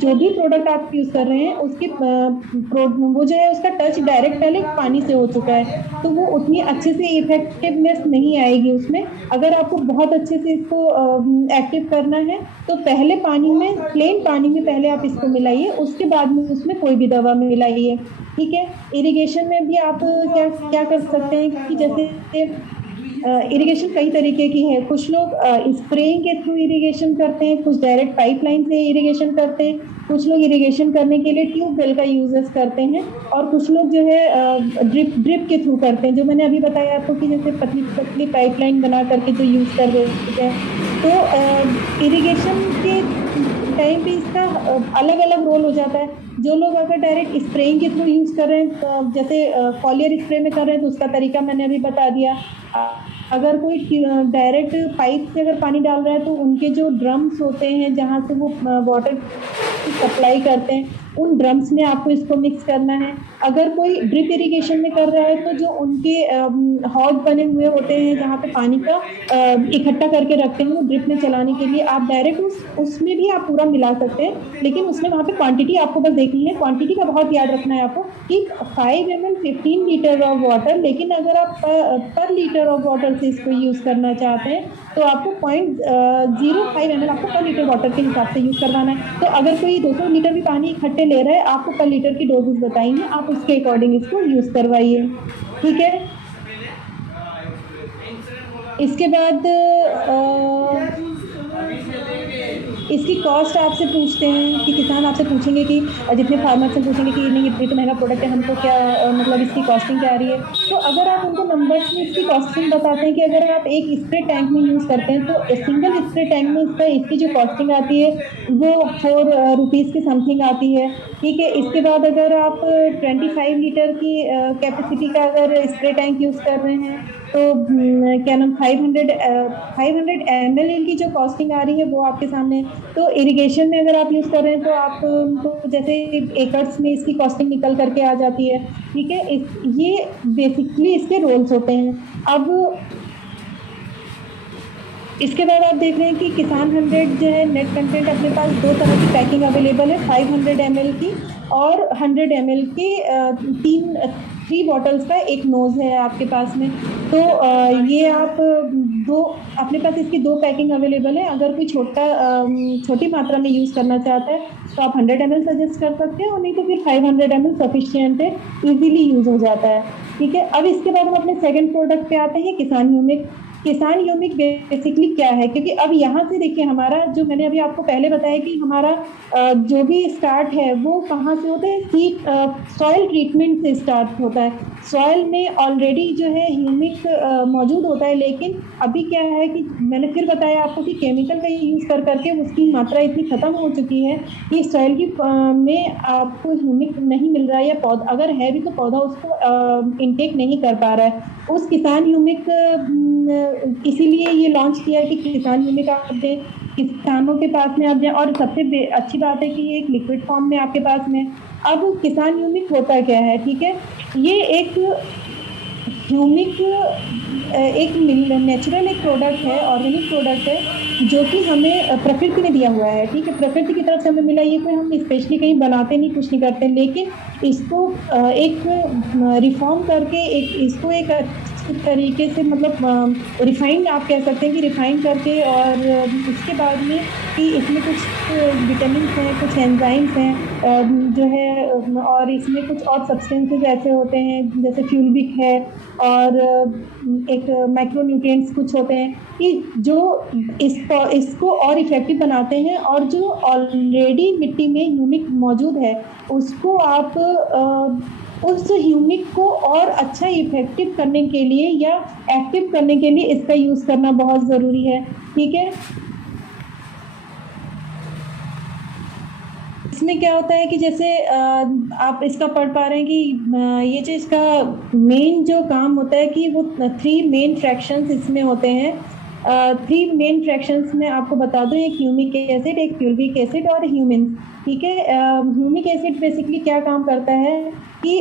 जो भी प्रोडक्ट आप यूज़ कर रहे हैं उसके वो जो है उसका टच डायरेक्ट पहले पानी से हो चुका है, तो वो उतनी अच्छे से इफेक्टिवनेस नहीं आएगी उसमें। अगर आपको बहुत अच्छे से इसको एक्टिव करना है तो पहले पानी में, प्लेन पानी में पहले आप इसको मिलाइए, उसके बाद में उसमें कोई भी दवा मिलाइए। ठीक है, इरिगेशन में भी आप क्या कर सकते हैं कि जैसे इरिगेशन कई तरीके की है। कुछ लोग स्प्रेइंग के थ्रू इरिगेशन करते हैं, कुछ डायरेक्ट पाइपलाइन से इरिगेशन करते हैं, कुछ लोग इरिगेशन करने के लिए ट्यूबवेल का यूजेस करते हैं और कुछ लोग जो है ड्रिप के थ्रू करते हैं, जो मैंने अभी बताया आपको कि जैसे पतली पतली पाइपलाइन बना करके जो यूज़ कर देते हैं। तो इरिगेशन के टाइम पे इसका अलग अलग रोल हो जाता है। जो लोग अगर डायरेक्ट स्प्रेइंग के थ्रू यूज़ कर रहे हैं तो जैसे फॉलियर स्प्रे में कर रहे हैं तो उसका तरीका मैंने अभी बता दिया। अगर कोई डायरेक्ट पाइप से अगर पानी डाल रहा है तो उनके जो ड्रम्स होते हैं जहाँ से वो वाटर सप्लाई करते हैं उन ड्रम्स में आपको इसको मिक्स करना है। अगर कोई ड्रिप इरिगेशन में कर रहा है तो जो उनके हॉट बने हुए होते हैं जहाँ पे पानी का इकट्ठा करके रखते हैं वो ड्रिप में चलाने के लिए, आप डायरेक्ट उसमें भी आप पूरा मिला सकते हैं, लेकिन उसमें वहाँ पे क्वांटिटी आपको बस देखनी है। क्वांटिटी का बहुत याद रखना है आपको कि 5 ml 15 लीटर ऑफ वाटर, लेकिन अगर आप पर लीटर ऑफ वाटर से इसको यूज़ करना चाहते हैं तो आपको 0.05 ml आपको पर लीटर वाटर के हिसाब से यूज़ करवाना है। तो अगर कोई 200 लीटर भी पानी इकट्ठे ले रहा है, आपको पर लीटर की डोजेस बताएंगे, आप उसके अकॉर्डिंग इसको यूज़ करवाइए, ठीक है। इसके बाद इसकी कॉस्ट आपसे पूछते हैं कि किसान आपसे पूछेंगे कि जितने फार्मर से पूछेंगे कि नहीं ये तो महंगा प्रोडक्ट है, हमको क्या मतलब इसकी कॉस्टिंग क्या आ रही है। तो अगर आप उनको नंबर्स में इसकी कॉस्टिंग बताते हैं कि अगर आप एक स्प्रे टैंक में यूज़ करते हैं तो सिंगल स्प्रे टैंक में इसकी जो कॉस्टिंग आती है वो 4 रुपीज़ की समथिंग आती है, ठीक है। इसके बाद अगर आप 25 लीटर की कैपेसिटी का अगर स्प्रे टैंक यूज़ कर रहे हैं तो क्या नाम 500 ml की जो कॉस्टिंग आ रही है वो आपके सामने। तो इरिगेशन में अगर आप यूज़ कर रहे हैं तो आपको जैसे एकर्स में इसकी कॉस्टिंग निकल करके आ जाती है, ठीक है। ये बेसिकली इसके रोल्स होते हैं। अब इसके बाद आप देख रहे हैं कि किसान 100 जो है नेट कंटेंट अपने पास 2 तरह की पैकिंग अवेलेबल है, 500 ml की और 100 ml की 3 बॉटल्स का एक नोज़ है आपके पास में। तो ये आप अपने पास इसकी 2 पैकिंग अवेलेबल है। अगर कोई छोटी मात्रा में यूज़ करना चाहता है तो आप 100 ml सजेस्ट कर सकते हैं, और नहीं तो फिर 500 ml सफिशिएंट है, ईजिली यूज़ हो जाता है, ठीक है। अब इसके बाद हम अपने सेकंड प्रोडक्ट पे आते हैं, किसान ह्यूमिक। किसान ह्यूमिक बेसिकली क्या है, क्योंकि अब यहाँ से देखिए हमारा जो मैंने अभी आपको पहले बताया कि हमारा जो भी स्टार्ट है वो कहाँ से होता है, सीड सॉइल ट्रीटमेंट से स्टार्ट होता है। सॉइल में ऑलरेडी जो है ह्यूमिक मौजूद होता है, लेकिन अभी क्या है कि मैंने फिर बताया आपको कि केमिकल का यूज़ कर करके उसकी मात्रा इतनी ख़त्म हो चुकी है कि सॉइल की में आपको ह्यूमिक नहीं मिल रहा है, या पौधा अगर है भी तो पौधा उसको इंटेक नहीं कर पा रहा है। उस किसान ह्यूमिक इसीलिए ये लॉन्च किया है कि किसान ह्यूमिक आप दें, किसानों के पास में आप जाए, और सबसे अच्छी बात है कि ये एक लिक्विड फॉर्म में आपके पास में। अब किसान ह्यूमिक होता क्या है, ठीक है। ये एक ह्यूमिक एक नेचुरल एक प्रोडक्ट है, ऑर्गेनिक प्रोडक्ट है जो कि हमें प्रकृति ने दिया हुआ है, ठीक है। प्रकृति की तरफ से हमें मिला, ये कोई हम स्पेशली कहीं बनाते नहीं, कुछ नहीं करते, लेकिन इसको एक रिफॉर्म करके इसको एक तरीके से मतलब रिफाइंड आप कह सकते हैं कि रिफाइन करके, और उसके बाद में कि इसमें कुछ विटामिन हैं, कुछ एंजाइम्स हैं जो है, और इसमें कुछ और सब्सटेंसेस ऐसे होते हैं जैसे फ्यूलविक है, और एक माइक्रोन्यूट्रिएंट्स कुछ होते हैं कि जो इसको और इफ़ेक्टिव बनाते हैं, और जो ऑलरेडी मिट्टी में ह्यूमिक मौजूद है उसको आप उस ह्यूमिक को और अच्छा इफेक्टिव करने के लिए या एक्टिव करने के लिए इसका यूज़ करना बहुत ज़रूरी है, ठीक है। इसमें क्या होता है कि जैसे आप इसका पढ़ पा रहे हैं कि ये जो इसका मेन जो काम होता है कि वो 3 मेन फ्रैक्शंस इसमें होते हैं। 3 मेन फ्रैक्शंस में आपको बता दूं, एक ह्यूमिक एसिड, एक फ्यूलविक एसिड और ह्यूमिन, ठीक है। ह्यूमिक एसिड बेसिकली क्या काम करता है कि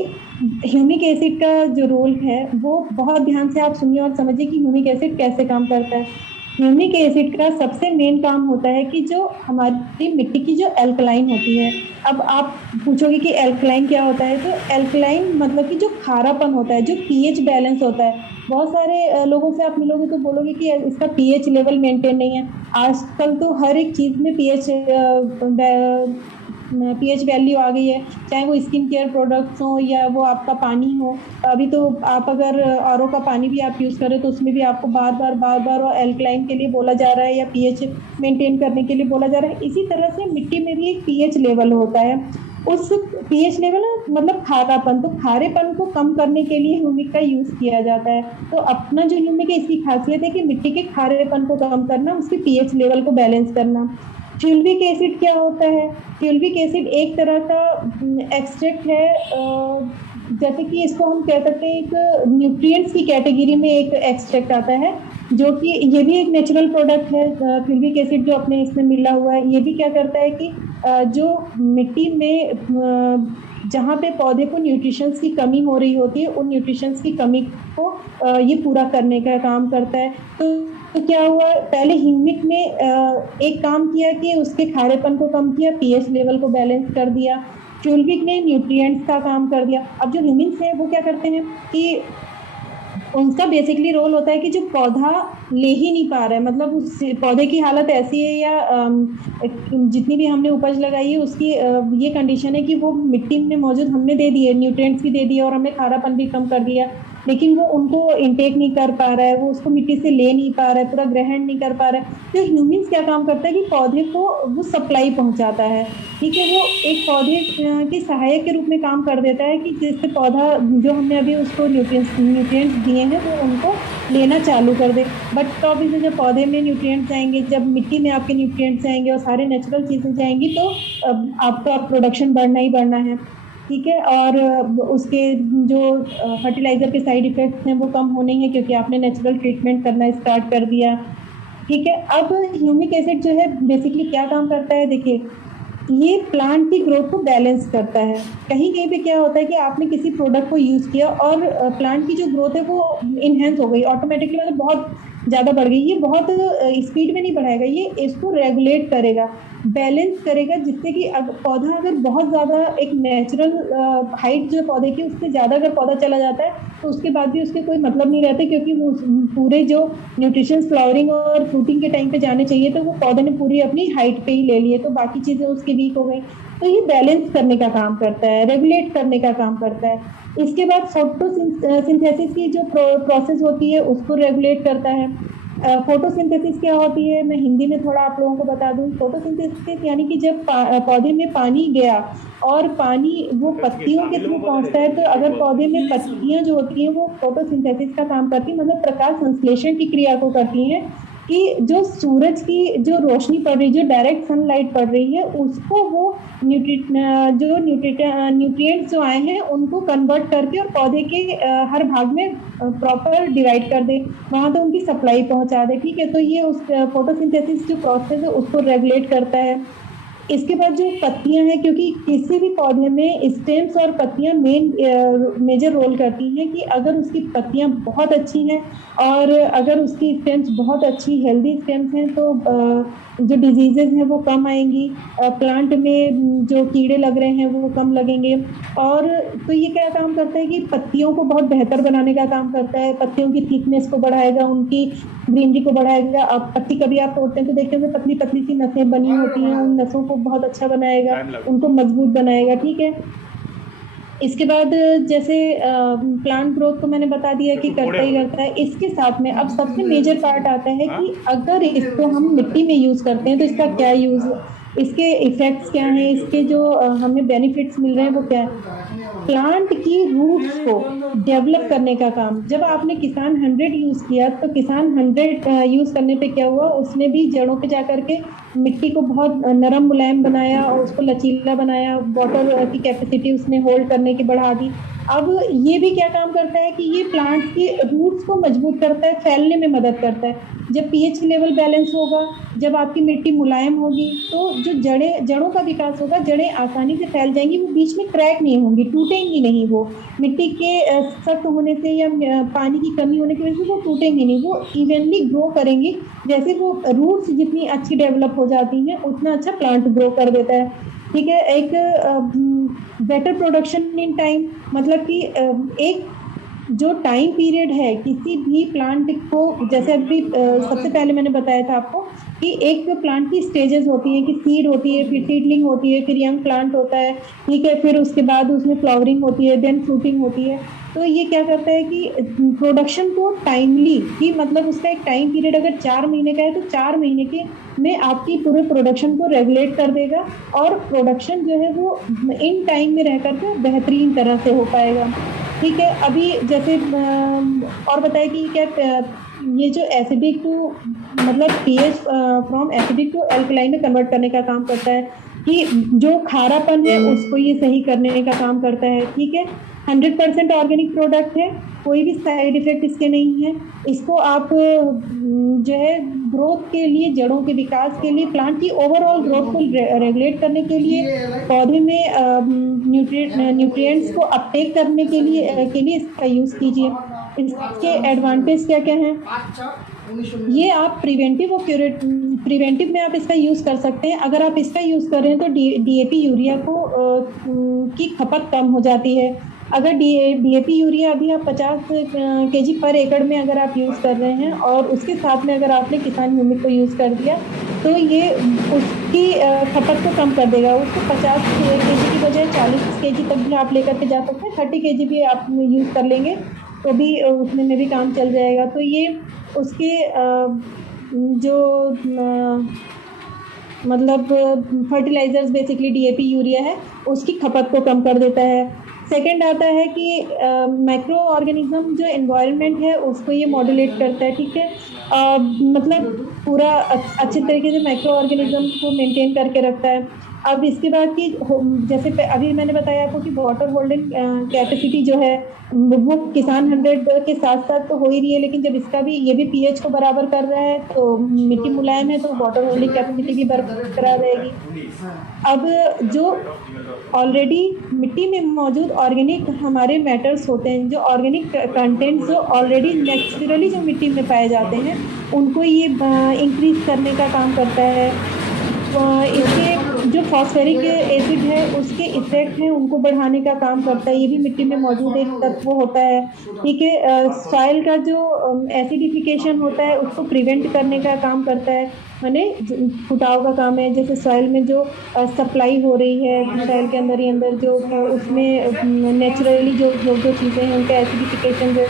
ह्यूमिक एसिड का जो रोल है वो बहुत ध्यान से आप सुनिए और समझिए कि ह्यूमिक एसिड कैसे काम करता है। ह्यूमिक एसिड का सबसे मेन काम होता है कि जो हमारी मिट्टी की जो एल्कलाइन होती है। अब आप पूछोगे कि एल्कलाइन क्या होता है, तो एल्कलाइन मतलब कि जो खारापन होता है, जो पीएच बैलेंस होता है। बहुत सारे लोगों से आप मिलोगे तो बोलोगे कि इसका पीएच लेवल मेंटेन नहीं है। आजकल तो हर एक चीज़ में पीएच वैल्यू आ गई है, चाहे वो स्किन केयर प्रोडक्ट्स हो या वो आपका पानी हो। अभी तो आप अगर आरओ का पानी भी आप यूज़ करें तो उसमें भी आपको बार बार और एल्कलाइन के लिए बोला जा रहा है या पीएच मेंटेन करने के लिए बोला जा रहा है। इसी तरह से मिट्टी में भी एक पीएच लेवल होता है। उस पीएच लेवल मतलब खारापन, तो खारेपन को कम करने के लिए ह्यूमिक का यूज़ किया जाता है। तो अपना जो ह्यूमिक है इसकी खासियत है कि मिट्टी के खारेपन को कम करना, उसके पीएच लेवल को बैलेंस करना। फ्यूलविक एसिड क्या होता है? फ्यूलविक एसिड एक तरह का एक्सट्रैक्ट है, जैसे कि इसको हम कह सकते हैं एक न्यूट्रिएंट्स की कैटेगरी में एक एक्सट्रैक्ट आता है, जो कि ये भी एक नेचुरल प्रोडक्ट है। फ्यूलविक एसिड जो अपने इसमें मिला हुआ है, ये भी क्या करता है कि जो मिट्टी में जहाँ पे पौधे को न्यूट्रिशंस की कमी हो रही होती है, उन न्यूट्रिशंस की कमी को ये पूरा करने का काम करता है। तो क्या हुआ, पहले ह्यूमिक ने एक काम किया कि उसके खारेपन को कम किया, पीएच लेवल को बैलेंस कर दिया। फुल्विक ने न्यूट्रिएंट्स का काम कर दिया। अब जो ह्यूमिक्स है वो क्या करते हैं कि उनका बेसिकली रोल होता है कि जो पौधा ले ही नहीं पा रहा है, मतलब उस पौधे की हालत ऐसी है या जितनी भी हमने उपज लगाई है उसकी ये कंडीशन है कि वो मिट्टी में मौजूद हमने दे दिए, न्यूट्रिएंट्स भी दे दिए और हमने खारापन भी कम कर दिया, लेकिन वो उनको इनटेक नहीं कर पा रहा है, वो उसको मिट्टी से ले नहीं पा रहा है, पूरा ग्रहण नहीं कर पा रहा है। तो ह्यूमिक्स क्या काम करता है कि पौधे को वो सप्लाई पहुंचाता है, ठीक है। वो एक पौधे के सहायक के रूप में काम कर देता है कि जिससे पौधा जो हमने अभी उसको न्यूट्रिएंट्स दिए हैं वो उनको लेना चालू कर दे। बट तो ऑब्वियसली जब पौधे में न्यूट्रिएंट्स जाएंगे, जब मिट्टी में आपके न्यूट्रिएंट्स जाएंगे और सारे नेचुरल चीज़ें जाएंगी तो आपका प्रोडक्शन बढ़ना ही बढ़ना है, ठीक है। और उसके जो फर्टिलाइज़र के साइड इफ़ेक्ट्स हैं वो कम होने हैं क्योंकि आपने नेचुरल ट्रीटमेंट करना स्टार्ट कर दिया, ठीक है। अब ह्यूमिक एसिड जो है बेसिकली क्या काम करता है, देखिए ये प्लांट की ग्रोथ को बैलेंस करता है। कहीं कहीं पे क्या होता है कि आपने किसी प्रोडक्ट को यूज़ किया और प्लांट की जो ग्रोथ है वो इन्हेंस हो गई ऑटोमेटिकली, मतलब बहुत ज़्यादा बढ़ गई। ये बहुत स्पीड में नहीं बढ़ाएगा, ये इसको रेगुलेट करेगा, बैलेंस करेगा, जिससे कि पौधा अगर बहुत ज़्यादा एक नेचुरल हाइट जो पौधे की उससे ज़्यादा अगर पौधा चला जाता है तो उसके बाद भी उसके कोई मतलब नहीं रहते, क्योंकि वो पूरे जो न्यूट्रिशंस फ्लावरिंग और फ्रूटिंग के टाइम पे जाने चाहिए तो वो पौधे ने पूरी अपनी हाइट पे ही ले लिए, तो बाकी चीज़ें उसकी वीक हो गई। तो ये बैलेंस करने का काम करता है, रेगुलेट करने का काम करता है। इसके बाद फोटोसिंथेसिस की जो प्रोसेस होती है उसको रेगुलेट करता है। फोटोसिंथेसिस क्या होती है, मैं हिंदी में थोड़ा आप लोगों को बता दूं। फोटोसिंथेसिस यानी कि जब पौधे में पानी गया और पानी वो पत्तियों के थ्रू पहुंचता है, तो अगर पौधे में पत्तियां जो होती हैं वो फोटोसिंथेसिस का काम करती हैं, मतलब प्रकाश संश्लेषण की क्रिया को करती हैं कि जो सूरज की जो रोशनी पड़ रही, जो डायरेक्ट सनलाइट पड़ रही है, उसको वो न्यूट्रिएंट्स जो आए हैं उनको कन्वर्ट करके और पौधे के हर भाग में प्रॉपर डिवाइड कर दे, वहाँ तो उनकी सप्लाई पहुँचा दे, ठीक है। तो ये उस फोटोसिंथेसिस जो प्रोसेस है उसको रेगुलेट करता है। इसके बाद जो पत्तियां हैं, क्योंकि किसी भी पौधे में स्टेम्स और पत्तियां मेजर रोल करती हैं, कि अगर उसकी पत्तियां बहुत अच्छी हैं और अगर उसकी स्टेम्स बहुत अच्छी हेल्दी स्टेम्स हैं तो जो डिजीजेज हैं वो कम आएंगी, प्लांट में जो कीड़े लग रहे हैं वो कम लगेंगे। और तो ये क्या काम करता है कि पत्तियों को बहुत बेहतर बनाने का काम करता है, पत्तियों की थिकनेस को बढ़ाएगा, उनकी ग्रीनरी को बढ़ाएगा। अब पत्ती कभी आप तोड़ते हैं तो देखते हैं पतली पतली सी नसें बनी होती हैं, उन नसों को बहुत अच्छा बनाएगा, उनको मजबूत बनाएगा, ठीक है। इसके बाद जैसे प्लांट ग्रोथ को मैंने बता दिया कि करता ही करता है। इसके साथ में अब सबसे मेजर पार्ट आता है कि अगर इसको हम मिट्टी में यूज़ करते हैं तो इसका क्या यूज़, इसके इफ़ेक्ट्स क्या हैं, इसके जो हमें बेनिफिट्स मिल रहे हैं वो क्या है। प्लांट की रूट्स को डेवलप करने का काम, जब आपने किसान 100 यूज़ किया तो किसान 100 यूज़ करने पे क्या हुआ, उसने भी जड़ों पे जा कर के मिट्टी को बहुत नरम मुलायम बनाया और उसको लचीला बनाया, वाटर की कैपेसिटी उसने होल्ड करने की बढ़ा दी। अब ये भी क्या काम करता है कि ये प्लांट की रूट्स को मजबूत करता है, फैलने में मदद करता है। जब पीएच लेवल बैलेंस होगा, जब आपकी मिट्टी मुलायम होगी तो जो जड़ों का विकास होगा, जड़ें आसानी से फैल जाएंगी, वो बीच में क्रैक नहीं होंगी, टूटेंगी नहीं। वो मिट्टी के सख्त होने से या पानी की कमी होने की वजह से वो टूटेंगी नहीं, वो इवनली ग्रो करेंगी। जैसे वो रूट्स जितनी अच्छी डेवलप हो जाती हैं उतना अच्छा प्लांट ग्रो कर देता है, ठीक है। एक बेटर प्रोडक्शन इन टाइम, मतलब कि एक जो टाइम पीरियड है किसी भी प्लांट को, जैसे अभी सबसे पहले मैंने बताया था आपको कि एक प्लांट की स्टेजेस होती हैं कि सीड होती है, फिर सीडलिंग होती है, फिर यंग प्लांट होता है, ठीक है, फिर उसके बाद उसमें फ्लावरिंग होती है, देन फ्रूटिंग होती है। तो ये क्या करता है कि प्रोडक्शन को टाइमली, कि मतलब उसका एक टाइम पीरियड अगर 4 महीने का है तो 4 महीने के में आपकी पूरे प्रोडक्शन को रेगुलेट कर देगा और प्रोडक्शन जो है वो इन टाइम में रह करके बेहतरीन तरह से हो पाएगा, ठीक है। अभी जैसे और बताए कि क्या ये जो एसिडिक टू, मतलब pH from acidic to alkaline में कन्वर्ट करने का काम करता है, कि जो खारापन है उसको ये सही करने का काम करता है, ठीक है। 100% ऑर्गेनिक प्रोडक्ट है, कोई भी साइड इफेक्ट इसके नहीं है। इसको आप जो है ग्रोथ के लिए, जड़ों के विकास के लिए, प्लांट की ओवरऑल ग्रोथ को रेगुलेट करने के लिए, पौधे में न्यूट्रिएंट्स को अपटेक करने के लिए इसका यूज़ कीजिए। इसके एडवांटेज क्या क्या हैं? ये आप प्रिवेंटिव और प्रिवेंटिव में आप इसका यूज़ कर सकते हैं। अगर आप इसका यूज़ कर रहे हैं तो डीएपी यूरिया की खपत कम हो जाती है। अगर डीएपी यूरिया अभी आप 50 केजी पर एकड़ में अगर आप यूज़ कर रहे हैं और उसके साथ में अगर आपने किसान ह्यूमिक को यूज़ कर दिया तो ये उसकी खपत को कम कर देगा। उसको 50 केजी की बजाय 40 केजी तक भी आप लेकर के जा सकते हैं। 30 केजी भी आप यूज़ कर लेंगे तो भी उसमें में भी काम चल जाएगा। तो ये उसके जो मतलब फर्टिलाइज़र्स बेसिकली डीएपी यूरिया है उसकी खपत को कम कर देता है। सेकंड आता है कि माइक्रो ऑर्गेनिज्म जो एनवायरनमेंट है उसको ये मॉड्यूलेट करता है, ठीक है। मतलब पूरा अच्छे तरीके से माइक्रो ऑर्गेनिज्म को मेंटेन करके रखता है। अब इसके बाद की जैसे अभी मैंने बताया आपको कि वाटर होल्डिंग कैपेसिटी जो है वो किसान 100 के साथ साथ तो हो ही रही है, लेकिन जब इसका भी ये भी पीएच को बराबर कर रहा है तो मिट्टी मुलायम है तो वाटर होल्डिंग कैपेसिटी भी बरकरार रहेगी। अब जो ऑलरेडी मिट्टी में मौजूद ऑर्गेनिक हमारे मैटर्स होते हैं, जो ऑर्गेनिक कंटेंट्स जो ऑलरेडी नेचुरली जो मिट्टी में पाए जाते हैं उनको ये इंक्रीज करने का काम करता है। इसके जो फॉस्फेरिक एसिड है उसके इफेक्ट हैं उनको बढ़ाने का काम करता है। ये भी मिट्टी में मौजूद एक तत्व होता है, ठीक है। सॉइल का जो एसिडिफिकेशन होता है उसको प्रिवेंट करने का काम करता है, माने फुटाव का काम है। जैसे सॉइल में जो सप्लाई हो रही है सॉइल के अंदर ही अंदर जो उसमें नेचुरली जो चीज़ें हैं उनका एसिडिफिकेशन जो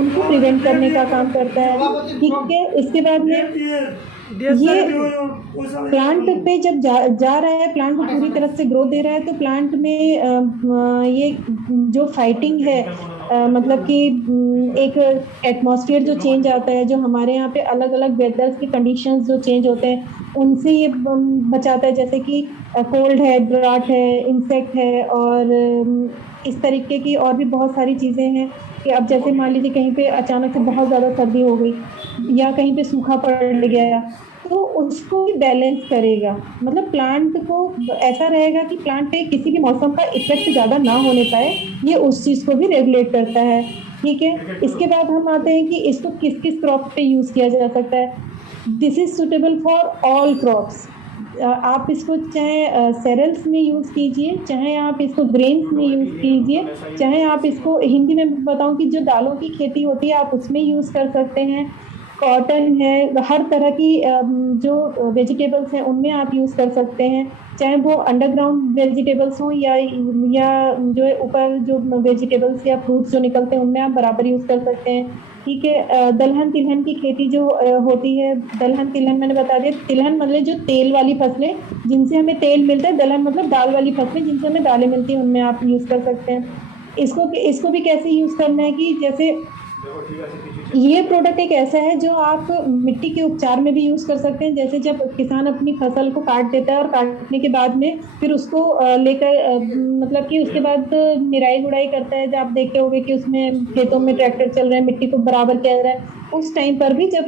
उनको प्रिवेंट करने का काम करता है, ठीक है। इसके बाद में ये प्लांट पे जब जा रहा है, प्लांट को पूरी तरह से ग्रोथ दे रहा है तो प्लांट में ये जो फाइटिंग है मतलब कि एक एटमॉस्फेयर जो चेंज आता है, जो हमारे यहाँ पे अलग अलग वेदर्स की कंडीशंस जो चेंज होते हैं उनसे ये बचाता है। जैसे कि कोल्ड है, ड्राट है, इंसेक्ट है और इस तरीके की और भी बहुत सारी चीज़ें हैं कि अब जैसे मान लीजिए कहीं पे अचानक से बहुत ज़्यादा सर्दी हो गई या कहीं पे सूखा पड़ गया तो उसको भी बैलेंस करेगा। मतलब प्लांट को ऐसा रहेगा कि प्लांट पे किसी भी मौसम का इफेक्ट ज़्यादा ना होने पाए, ये उस चीज़ को भी रेगुलेट करता है, ठीक है। इसके बाद हम आते हैं कि इसको किस किस क्रॉप पे यूज़ किया जा सकता है। This is suitable for all crops. आप इसको चाहे सेरेल्स में यूज़ कीजिए, चाहे आप इसको ग्रेन्स में यूज़ कीजिए, चाहे आप इसको हिंदी में बताऊं कि जो दालों की खेती होती है आप उसमें यूज़ कर सकते हैं। कॉटन है, हर तरह की जो वेजिटेबल्स हैं उनमें आप यूज़ कर सकते हैं, चाहे वो अंडरग्राउंड वेजिटेबल्स हों या जो है ऊपर जो वेजिटेबल्स या फ्रूट्स जो निकलते हैं उनमें आप बराबर यूज़ कर सकते हैं, ठीक है। दलहन तिलहन की खेती जो होती है, दलहन तिलहन मैंने बता दिया। तिलहन मतलब जो तेल वाली फसलें जिनसे हमें तेल मिलता है, दलहन मतलब दाल वाली फसलें जिनसे हमें दालें मिलती हैं, उनमें आप यूज़ कर सकते हैं। इसको भी कैसे यूज़ करना है कि जैसे ये प्रोडक्ट एक ऐसा है जो आप मिट्टी के उपचार में भी यूज़ कर सकते हैं। जैसे जब किसान अपनी फसल को काट देता है और काटने के बाद में फिर उसको लेकर मतलब कि उसके बाद निराई गुड़ाई करता है, जब आप देखते होंगे कि उसमें खेतों में ट्रैक्टर चल रहे हैं, मिट्टी को बराबर किया जा रहा है, उस टाइम पर भी जब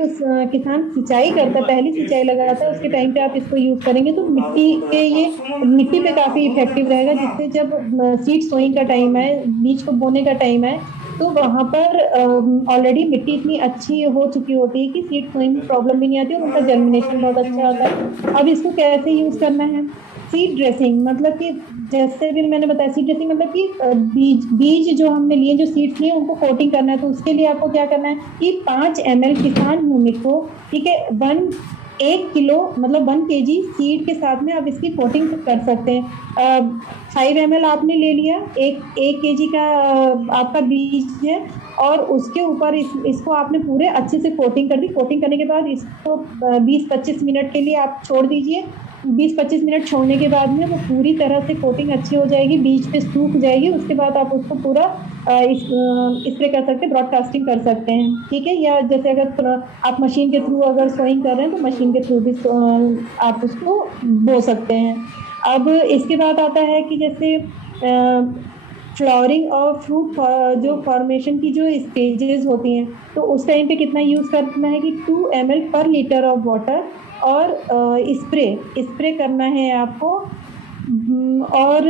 किसान सिंचाई करता है, पहली सिंचाई लगाता है, उसके टाइम पे आप इसको यूज़ करेंगे तो मिट्टी पे काफ़ी इफेक्टिव रहेगा। जिससे जब सीड सोइंग का टाइम है, बीज को बोने का टाइम है, तो वहाँ पर ऑलरेडी मिट्टी इतनी अच्छी हो चुकी होती है कि सीड सोइंग में प्रॉब्लम भी नहीं आती और उनका जर्मिनेशन बहुत अच्छा होता है। अब इसको कैसे यूज़ करना है? सीड ड्रेसिंग मतलब कि जैसे भी मैंने बताया, सीड ड्रेसिंग मतलब कि बीज जो हमने लिए, जो सीड्स लिए उनको कोटिंग करना है। तो उसके लिए आपको क्या करना है कि 5 ml किसान ह्यूमिक को, ठीक है, 1 किलो मतलब 1 kg सीड के साथ में आप इसकी कोटिंग कर सकते हैं। 5 ml आपने ले लिया, 1 kg का आपका बीज है और उसके ऊपर इसको आपने पूरे अच्छे से कोटिंग कर दी। कोटिंग करने के बाद इसको 20-25 मिनट के लिए आप छोड़ दीजिए। 20-25 मिनट छोड़ने के बाद में वो पूरी तरह से कोटिंग अच्छी हो जाएगी, बीज पे सूख जाएगी। उसके बाद आप उसको पूरा स्प्रे कर सकते हैं, ब्रॉडकास्टिंग कर सकते हैं, ठीक है। या जैसे अगर आप मशीन के थ्रू अगर सोइंग कर रहे हैं तो मशीन के थ्रू भी आप उसको बो सकते हैं। अब इसके बाद आता है कि जैसे फ्लावरिंग और फ्रूट जो फॉर्मेशन की जो स्टेजेस होती हैं, तो उस टाइम पे कितना यूज़ करना है कि 2 ml पर लीटर ऑफ वाटर, और स्प्रे करना है आपको। और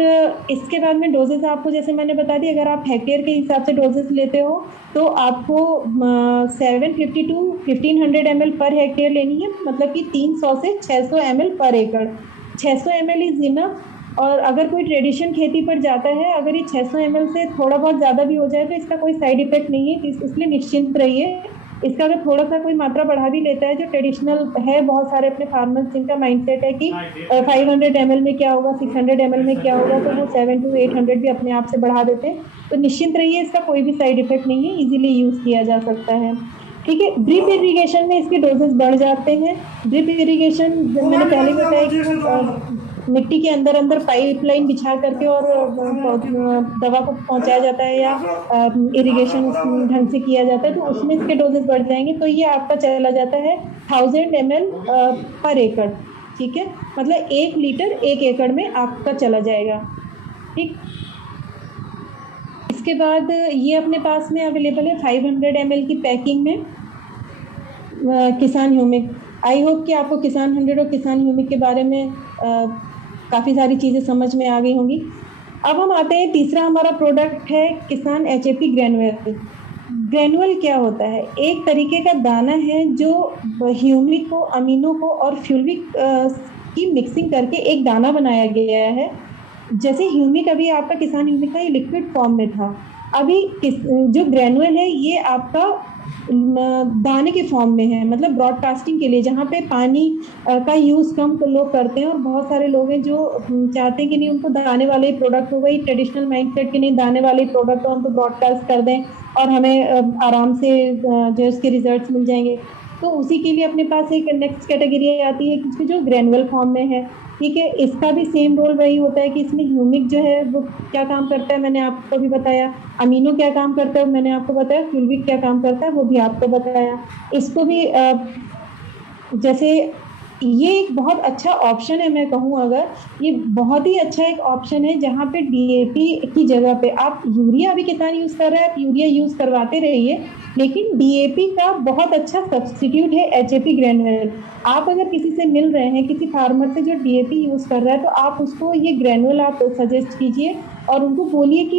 इसके बाद में डोजेस आपको जैसे मैंने बता दी, अगर आप हेक्टेयर के हिसाब से डोजेस लेते हो तो आपको 750 टू 1500 ml पर हेक्टेयर लेनी है, मतलब कि 300 से 600 ml पर एकड़। 600 ml इज इनफ। और अगर कोई ट्रेडिशन खेती पर जाता है, अगर ये 600 ml से थोड़ा बहुत ज़्यादा भी हो जाए तो इसका कोई साइड इफेक्ट नहीं है, इसलिए निश्चिंत रहिए। इसका अगर थोड़ा सा कोई मात्रा बढ़ा भी लेता है, जो ट्रेडिशनल है बहुत सारे अपने फार्मर्स जिनका माइंडसेट है कि 500 ml में क्या होगा, 600 ml में क्या होगा, तो वो 700 to 800 भी अपने आप से बढ़ा देते हैं। तो निश्चिंत रहिए, इसका कोई भी साइड इफेक्ट नहीं है, इजीली यूज़ किया जा सकता है। ठीक है। ड्रिप इरिगेशन में इसके डोजेस बढ़ जाते हैं। ड्रिप इरिगेशन मैंने पहले बताया कि मिट्टी के अंदर अंदर पाइपलाइन बिछा करके और दवा को पहुंचाया जाता है, या इरिगेशन ढंग से किया जाता है, तो उसमें इसके डोजेस बढ़ जाएंगे। तो ये आपका चला जाता है 1000 ml पर एकड़। ठीक है, मतलब 1 लीटर 1 एकड़ में आपका चला जाएगा। ठीक। इसके बाद ये अपने पास में अवेलेबल है 500 ml की पैकिंग में किसान ह्यूमिक। आई होप कि आपको किसान 100 और किसान ह्यूमिक के बारे में काफ़ी सारी चीज़ें समझ में आ गई होंगी। अब हम आते हैं, तीसरा हमारा प्रोडक्ट है किसान HAP ग्रैनुअल। ग्रैनुअल क्या होता है? एक तरीके का दाना है जो ह्यूमिक को, अमीनो को और फ्यूलविक की मिक्सिंग करके एक दाना बनाया गया है। जैसे ह्यूमिक अभी आपका किसान ह्यूमिक का ये लिक्विड फॉर्म में था, अभी जो ग्रैनुअल है ये आपका दाने के फॉर्म में है, मतलब ब्रॉडकास्टिंग के लिए, जहाँ पे पानी का यूज़ कम लोग करते हैं, और बहुत सारे लोग हैं जो चाहते हैं कि नहीं उनको दाने वाले प्रोडक्ट हो, वही ट्रेडिशनल माइंडसेट कि नहीं दाने वाले प्रोडक्ट हो, उनको ब्रॉडकास्ट कर दें और हमें आराम से जो इसके रिजल्ट्स मिल जाएंगे। तो उसी के लिए अपने पास एक नेक्स्ट कैटेगरी आती है कि जो ग्रैनुअल फॉर्म में है। ठीक है, इसका भी सेम रोल वही होता है कि इसमें ह्यूमिक जो है वो क्या काम करता है मैंने आपको भी बताया, अमीनो क्या काम करता है मैंने आपको बताया, फ्यूलविक क्या काम करता है वो भी आपको बताया। इसको भी जैसे ये एक बहुत अच्छा ऑप्शन है, मैं कहूँ अगर ये बहुत ही अच्छा एक ऑप्शन है, जहाँ पे DAP की जगह पे आप यूरिया भी किसान यूज़ कर रहे हैं, आप यूरिया यूज़ करवाते रहिए, लेकिन DAP का बहुत अच्छा सब्स्टिट्यूट है HAP ग्रैनुअल। आप अगर किसी से मिल रहे हैं, किसी फार्मर से जो DAP यूज़ कर रहा है, तो आप उसको ये ग्रैनुअल आप सजेस्ट कीजिए और उनको बोलिए कि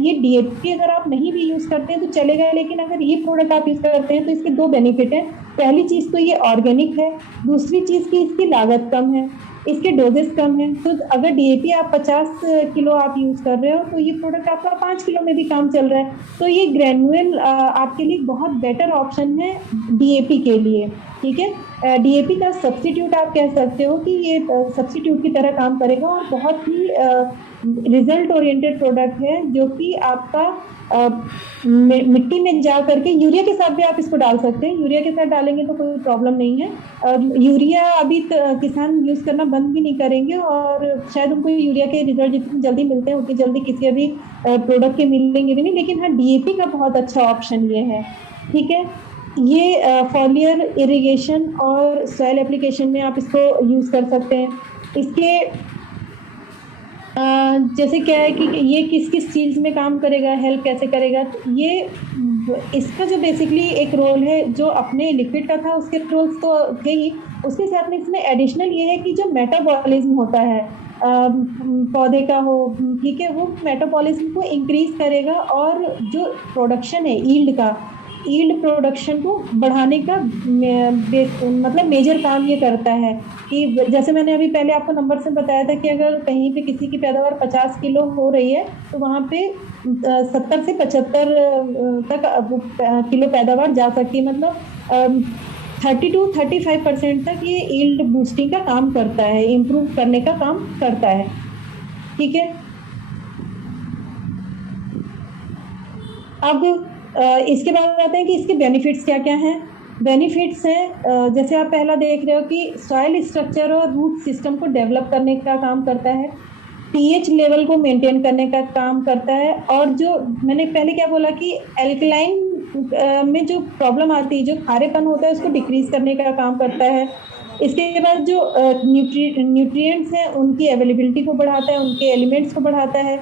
ये DAP अगर आप नहीं भी यूज़ करते हैं तो चलेगा, लेकिन अगर ये प्रोडक्ट आप यूज़ करते हैं तो इसके 2 बेनिफिट हैं। पहली चीज़ तो ये ऑर्गेनिक है, दूसरी चीज़ की इसकी लागत कम है, इसके डोजेस कम हैं। तो अगर DAP आप 50 किलो आप यूज़ कर रहे हो तो ये प्रोडक्ट आपका 5 किलो में भी काम चल रहा है। तो ये ग्रैनुअल आपके लिए बहुत बेटर ऑप्शन है DAP के लिए। ठीक है, DAP का सब्स्टिट्यूट आप कह सकते हो कि ये सब्स्टिट्यूट की तरह काम करेगा, और बहुत ही रिजल्ट ओरिएंटेड प्रोडक्ट है, जो कि आपका मिट्टी में जा करके यूरिया के साथ भी आप इसको डाल सकते हैं। यूरिया के साथ डालेंगे तो कोई प्रॉब्लम नहीं है। यूरिया अभी किसान यूज़ करना बंद भी नहीं करेंगे, और शायद उनको यूरिया के रिजल्ट जितनी जल्दी मिलते हैं उतनी जल्दी किसी भी प्रोडक्ट के मिलेंगे भी नहीं, लेकिन हाँ DAP का बहुत अच्छा ऑप्शन ये है। ठीक है, ये फॉलियर इरिगेशन और सॉइल एप्लीकेशन में आप इसको यूज़ कर सकते हैं। इसके जैसे क्या है कि ये किस किस चीज़ में काम करेगा, हेल्प कैसे करेगा, तो ये इसका जो बेसिकली एक रोल है जो अपने लिक्विड का था उसके रोल्स तो थे ही, उसके साथ में इसमें एडिशनल ये है कि जो मेटाबॉलिज्म होता है पौधे का हो, ठीक है, वो मेटाबॉलिज्म को इंक्रीज करेगा, और जो प्रोडक्शन है ईल्ड प्रोडक्शन को बढ़ाने का मतलब मेजर काम ये करता है। कि जैसे मैंने अभी पहले आपको नंबर से बताया था कि अगर कहीं पे किसी की पैदावार 50 किलो हो रही है तो वहाँ पे 70 से 75 तक किलो पैदावार जा सकती है, मतलब 30 to 35% तक ये ईल्ड बूस्टिंग का काम करता है, इम्प्रूव करने का काम करता है। ठीक है, अब इसके बाद आते हैं कि इसके बेनिफिट्स क्या क्या हैं। बेनिफिट्स हैं, जैसे आप पहला देख रहे हो कि सॉइल स्ट्रक्चर और रूट सिस्टम को डेवलप करने का काम करता है, pH लेवल को मेंटेन करने का काम करता है, और जो मैंने पहले क्या बोला कि एल्कलाइन में जो प्रॉब्लम आती है, जो खारेपन होता है, उसको डिक्रीज करने का काम करता है। इसके बाद जो न्यूट्रिएंट्स हैं उनकी अवेलेबिलिटी को बढ़ाता है, उनके एलिमेंट्स को बढ़ाता है।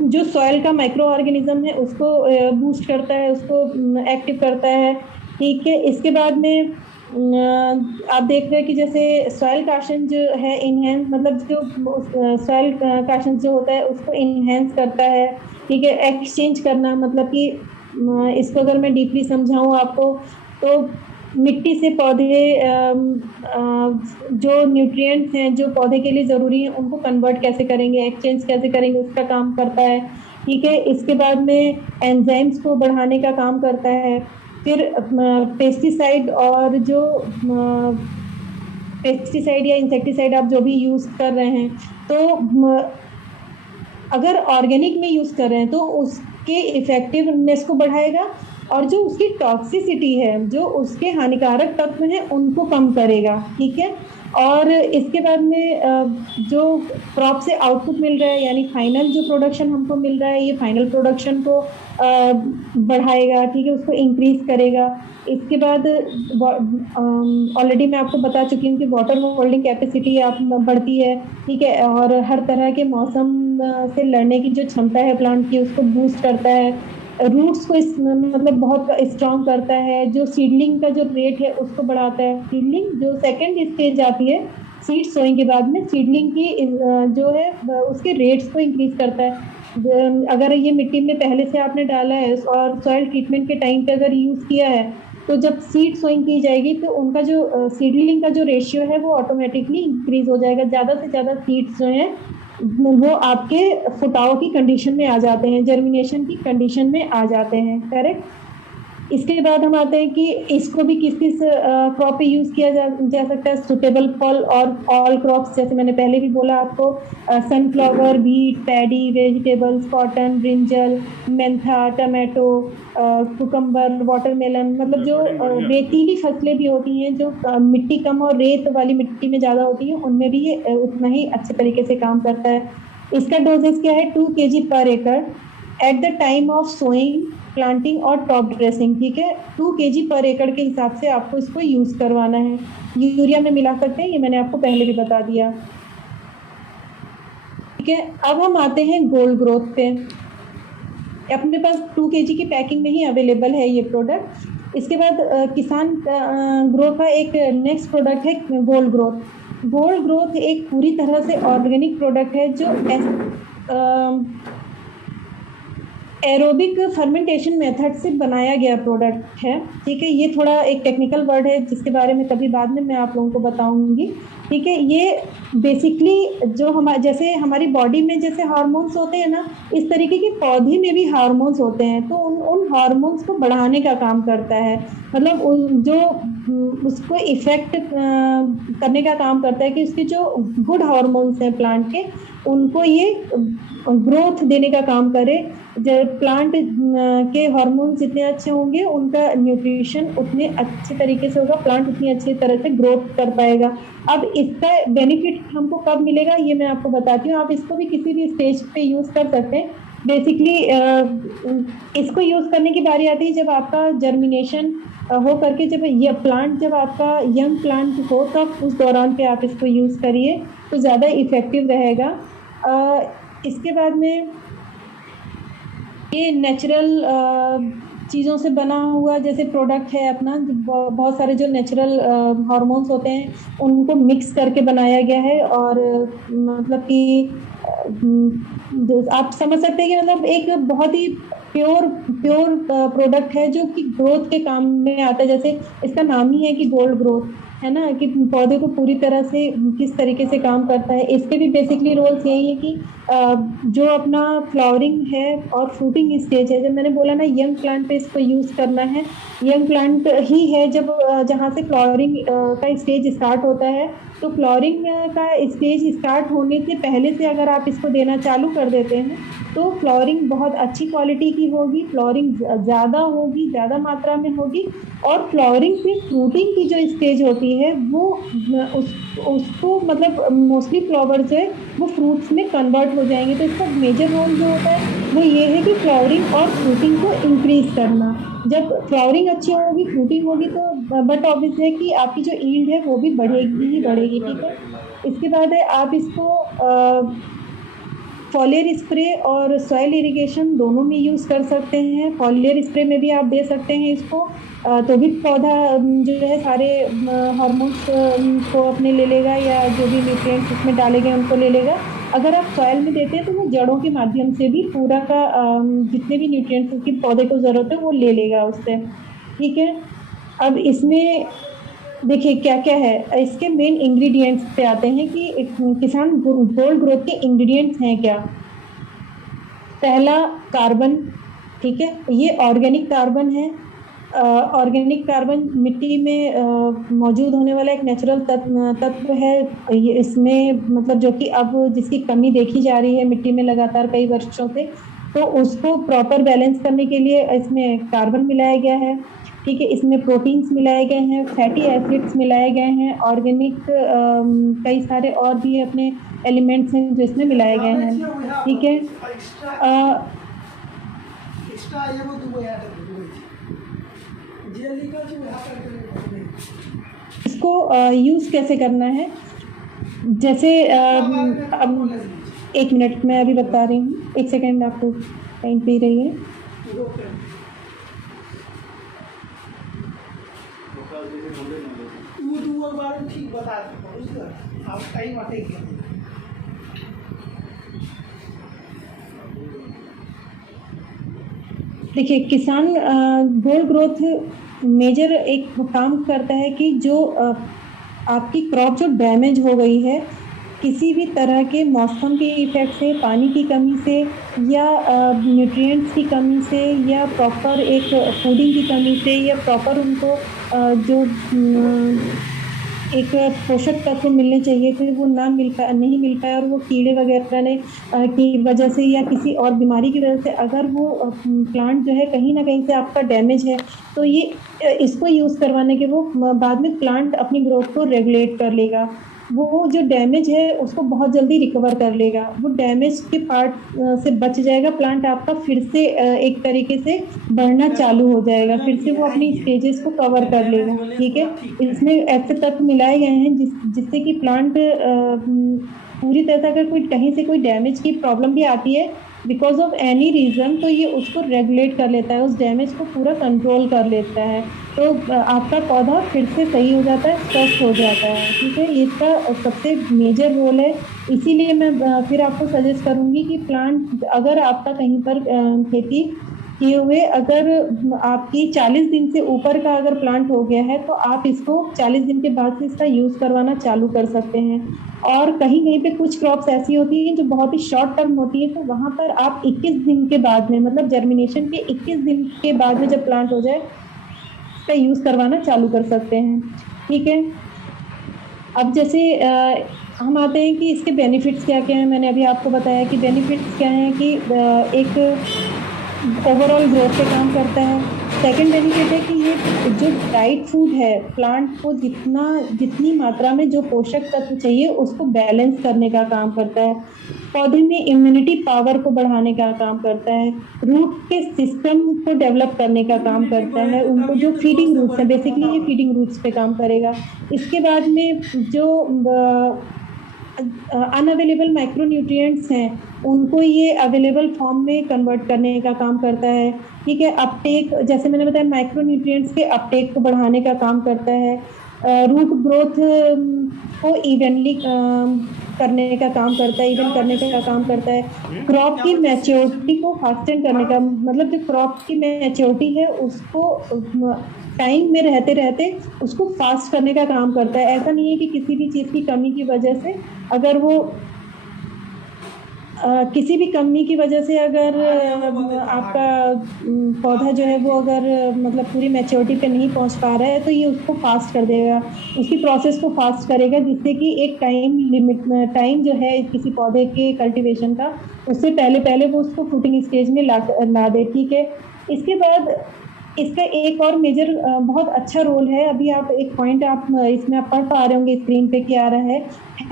जो सॉइल का माइक्रो ऑर्गेनिज्म है उसको बूस्ट करता है, उसको एक्टिव करता है। ठीक है, इसके बाद में आप देख रहे हैं कि जैसे सॉइल काशन जो है इनहेंस, मतलब जो सॉइल काशन जो होता है उसको इनहेंस करता है। ठीक है, एक्सचेंज करना, मतलब कि इसको अगर मैं डीपली समझाऊं आपको, तो मिट्टी से पौधे जो न्यूट्रिएंट्स हैं जो पौधे के लिए ज़रूरी हैं उनको कन्वर्ट कैसे करेंगे, एक्सचेंज कैसे करेंगे, उसका काम करता है। ठीक है, इसके बाद में एंजाइम्स को बढ़ाने का काम करता है। फिर पेस्टिसाइड और जो पेस्टिसाइड या इंसेक्टिसाइड आप जो भी यूज़ कर रहे हैं, तो अगर ऑर्गेनिक में यूज़ कर रहे हैं तो उसके इफ़ेक्टिवनेस को बढ़ाएगा, और जो उसकी टॉक्सिसिटी है, जो उसके हानिकारक तत्व हैं उनको कम करेगा। ठीक है, और इसके बाद में जो क्रॉप से आउटपुट मिल रहा है, यानी फाइनल जो प्रोडक्शन हमको मिल रहा है, ये फाइनल प्रोडक्शन को बढ़ाएगा। ठीक है, उसको इंक्रीज करेगा। इसके बाद ऑलरेडी मैं आपको बता चुकी हूँ कि वाटर होल्डिंग कैपेसिटी आप बढ़ती है। ठीक है, और हर तरह के मौसम से लड़ने की जो क्षमता है प्लांट की उसको बूस्ट करता है। रूट्स को मतलब बहुत स्ट्रॉन्ग करता है। जो सीडलिंग का जो रेट है उसको बढ़ाता है। सीडलिंग जो सेकंड स्टेज आती है सीड सोइंग के बाद में, सीडलिंग की जो है उसके रेट्स को इंक्रीज करता है। अगर ये मिट्टी में पहले से आपने डाला है और सॉइल ट्रीटमेंट के टाइम पे अगर यूज़ किया है, तो जब सीड सोइंग की जाएगी तो उनका जो सीडलिंग का जो रेशियो है वो ऑटोमेटिकली इंक्रीज हो जाएगा। ज़्यादा से ज़्यादा सीड्स जो हैं वो आपके फुटाव की कंडीशन में आ जाते हैं, जर्मिनेशन की कंडीशन में आ जाते हैं। करेक्ट। इसके बाद हम आते हैं कि इसको भी किस किस क्रॉप पे यूज़ किया जा सकता है। सुटेबल फॉल और ऑल क्रॉप्स, जैसे मैंने पहले भी बोला आपको, sunflower, wheat, paddy, vegetables, cotton, brinjal, Mentha, tomato, cucumber, watermelon, मतलब जो रेतीली फसलें भी होती हैं, जो मिट्टी कम और रेत वाली मिट्टी में ज़्यादा होती हैं, उनमें भी ये उतना ही अच्छे तरीके से काम करता है। इसका डोजेस क्या है? 2 kg पर एकड़ at the time of sowing, planting और टॉप ड्रेसिंग। ठीक है, 2 kg पर एकड़ के हिसाब से आपको इसको यूज़ करवाना है। यूरिया में मिला सकते हैं, ये मैंने आपको पहले भी बता दिया। ठीक है, अब हम आते हैं गोल्ड ग्रोथ पे। अपने पास 2 kg की पैकिंग में ही अवेलेबल है ये प्रोडक्ट। इसके बाद किसान ग्रो का एक नेक्स्ट प्रोडक्ट है गोल्ड ग्रोथ। गोल्ड ग्रोथ एक पूरी तरह से ऑर्गेनिक प्रोडक्ट है जो एरोबिक फर्मेंटेशन मेथड से बनाया गया प्रोडक्ट है। ठीक है, ये थोड़ा एक टेक्निकल वर्ड है जिसके बारे में कभी बाद में मैं आप लोगों को बताऊंगी। ठीक है, ये बेसिकली जो जैसे हमारी बॉडी में जैसे हार्मोन्स होते हैं ना, इस तरीके के पौधे में भी हार्मोन्स होते हैं, तो उन हार्मोन्स को बढ़ाने का काम करता है। मतलब जो उसको इफ़ेक्ट करने का काम करता है कि उसके जो गुड हार्मोन्स हैं प्लांट के, उनको ये ग्रोथ देने का काम करे। जब प्लांट के हार्मोन जितने अच्छे होंगे, उनका न्यूट्रिशन उतने अच्छे तरीके से होगा, प्लांट उतनी अच्छी तरह से ग्रोथ कर पाएगा। अब इसका बेनिफिट हमको कब मिलेगा ये मैं आपको बताती हूँ। आप इसको भी किसी भी स्टेज पे यूज़ कर सकते हैं। बेसिकली इसको यूज़ करने की बारी आती है जब आपका जर्मिनेशन हो करके, जब ये प्लांट, जब आपका यंग प्लांट हो, तब उस दौरान पे आप इसको यूज़ करिए तो ज़्यादा इफ़ेक्टिव रहेगा। इसके बाद में ये नेचुरल चीज़ों से बना हुआ जैसे प्रोडक्ट है अपना, बहुत सारे जो नेचुरल हार्मोन्स होते हैं उनको मिक्स करके बनाया गया है। और मतलब कि आप समझ सकते हैं कि मतलब एक बहुत ही प्योर प्रोडक्ट है जो कि ग्रोथ के काम में आता है। जैसे इसका नाम ही है कि गोल्ड ग्रोथ, है ना, कि पौधे को पूरी तरह से किस तरीके से काम करता है। इसके भी बेसिकली रोल्स यही है कि जो अपना फ्लावरिंग है और फ्रूटिंग स्टेज है, जब मैंने बोला ना यंग प्लांट पे इसको यूज़ करना है, यंग प्लांट ही है जब जहाँ से फ्लावरिंग का स्टेज स्टार्ट होता है, तो फ्लावरिंग का स्टेज स्टार्ट होने से पहले से अगर आप इसको देना चालू कर देते हैं तो फ्लावरिंग बहुत अच्छी क्वालिटी की होगी, फ्लावरिंग ज़्यादा होगी, ज़्यादा मात्रा में होगी। और फ्लावरिंग से फ्रूटिंग की जो स्टेज होती है वो उसको मतलब मोस्टली फ्लावर जो है वो फ्रूट्स में कन्वर्ट हो जाएंगे। तो इसका मेजर रोल जो होता है वो ये है कि फ्लावरिंग और फ्रूटिंग को इंक्रीज़ करना। जब फ्लावरिंग अच्छी होगी, फ्रूटिंग होगी, तो बट ऑब्वियस है कि आपकी जो ईल्ड है वो भी बढ़ेगी ही बढ़ेगी। ठीक है, इसके बाद है आप इसको फॉलियर स्प्रे और सॉइल इरिगेशन दोनों में यूज़ कर सकते हैं। फॉलियर स्प्रे में भी आप दे सकते हैं इसको, तो भी पौधा जो है सारे हार्मोन्स को अपने ले लेगा, या जो भी न्यूट्रिएंट्स उसमें डाले गए उनको ले लेगा। अगर आप सॉइल में देते हैं तो वो जड़ों के माध्यम से भी पूरा का जितने भी न्यूट्रिएंट्स उसकी पौधे को ज़रूरत है वो ले लेगा उससे, ठीक है। अब इसमें देखिए क्या क्या है, इसके मेन इंग्रेडिएंट्स पे आते हैं कि किसान गोल्ड ग्रोथ के इंग्रेडिएंट्स हैं क्या। पहला कार्बन, ठीक है, ये ऑर्गेनिक कार्बन है। ऑर्गेनिक कार्बन मिट्टी में मौजूद होने वाला एक नेचुरल तत्व है। ये इसमें मतलब जो कि अब जिसकी कमी देखी जा रही है मिट्टी में लगातार कई वर्षों से, तो उसको प्रॉपर बैलेंस करने के लिए इसमें कार्बन मिलाया गया है, ठीक है। इसमें प्रोटीन्स मिलाए गए हैं, फैटी एसिड्स मिलाए गए हैं, ऑर्गेनिक कई सारे और भी अपने एलिमेंट्स हैं जो इसमें मिलाए गए हैं, ठीक है। इसको यूज़ कैसे करना है, जैसे अब 1 मिनट मैं अभी बता रही हूँ, 1 सेकेंड आपको टाइम पे रही है। देखिए किसान गोल्ड ग्रोथ मेजर एक काम करता है कि जो आपकी क्रॉप जो डैमेज हो गई है किसी भी तरह के मौसम के इफ़ेक्ट से, पानी की कमी से, या न्यूट्रिएंट्स की कमी से, या प्रॉपर एक फूडिंग की कमी से, या प्रॉपर उनको जो एक पोषक तत्व मिलने चाहिए थे वो नहीं मिल पाए, और वो कीड़े वगैरह ने की वजह से या किसी और बीमारी की वजह से अगर वो प्लांट जो है कहीं ना कहीं से आपका डैमेज है, तो ये इसको यूज़ करवाने के वो बाद में प्लांट अपनी ग्रोथ को रेगुलेट कर लेगा। वो जो डैमेज है उसको बहुत जल्दी रिकवर कर लेगा, वो डैमेज के पार्ट से बच जाएगा, प्लांट आपका फिर से एक तरीके से बढ़ना चालू हो जाएगा, फिर से वो अपनी स्टेजेस को कवर कर लेगा, ठीक है। इसमें ऐसे तत्व मिलाए गए हैं जिससे कि प्लांट पूरी तरह से अगर कोई कहीं से कोई डैमेज की प्रॉब्लम भी आती है बिकॉज ऑफ एनी रीज़न, तो ये उसको रेगुलेट कर लेता है, उस डैमेज को पूरा कंट्रोल कर लेता है, तो आपका पौधा फिर से सही हो जाता है, स्वस्थ हो जाता है, ठीक है। ये इसका सबसे मेजर रोल है। इसीलिए मैं फिर आपको सजेस्ट करूँगी कि प्लांट अगर आपका कहीं पर खेती किए हुए अगर आपकी 40 दिन से ऊपर का अगर प्लांट हो गया है तो आप इसको 40 दिन के बाद से इसका यूज़ करवाना चालू कर सकते हैं। और कहीं कहीं पे कुछ क्रॉप्स ऐसी होती हैं जो बहुत ही शॉर्ट टर्म होती है, तो वहाँ पर आप 21 दिन के बाद में, मतलब जर्मिनेशन के 21 दिन के बाद में जब प्लांट हो जाए इसका यूज़ करवाना चालू कर सकते हैं, ठीक है। अब जैसे हम आते हैं कि इसके बेनिफिट्स क्या क्या हैं। मैंने अभी आपको बताया कि बेनिफिट्स क्या हैं कि एक ओवरऑल ग्रोथ पे काम करता है। सेकंड बेनिफिट है कि ये जो डाइट फूड है प्लांट को जितनी मात्रा में जो पोषक तत्व चाहिए उसको बैलेंस करने का काम करता है। पौधे में इम्यूनिटी पावर को बढ़ाने का काम करता है। रूट के सिस्टम को डेवलप करने का काम करता है। उनको जो फीडिंग रूट्स हैं, बेसिकली ये फीडिंग रूट्स पे काम करेगा। इसके बाद में जो अनअवेलेबल माइक्रोन्यूट्रिएंट्स हैं उनको ये अवेलेबल फॉर्म में कन्वर्ट करने का काम करता है, ठीक है। अपटेक, जैसे मैंने बताया, माइक्रोन्यूट्रिएंट्स के अपटेक को बढ़ाने का काम करता है। रूट ग्रोथ को इवनली करने का काम करता है, इवन करने का काम करता है। क्रॉप की मैच्योरिटी को फास्टन करने का, मतलब जो क्रॉप की मैच्योरिटी है उसको टाइम में रहते रहते उसको फास्ट करने का काम करता है। ऐसा नहीं है कि किसी भी चीज़ की कमी की वजह से अगर वो किसी भी कमी की वजह से अगर आपका पौधा जो है वो अगर मतलब पूरी मैच्योरिटी पे नहीं पहुंच पा रहा है तो ये उसको फास्ट कर देगा, उसकी प्रोसेस को फास्ट करेगा, जिससे कि एक टाइम जो है किसी पौधे के कल्टीवेशन का उससे पहले वो उसको फ्रूटिंग स्टेज में ला दे, ठीक है। इसके बाद इसका एक और मेजर बहुत अच्छा रोल है। अभी आप एक पॉइंट आप इसमें आप पढ़ पा रहे होंगे स्क्रीन पे क्या आ रहा है,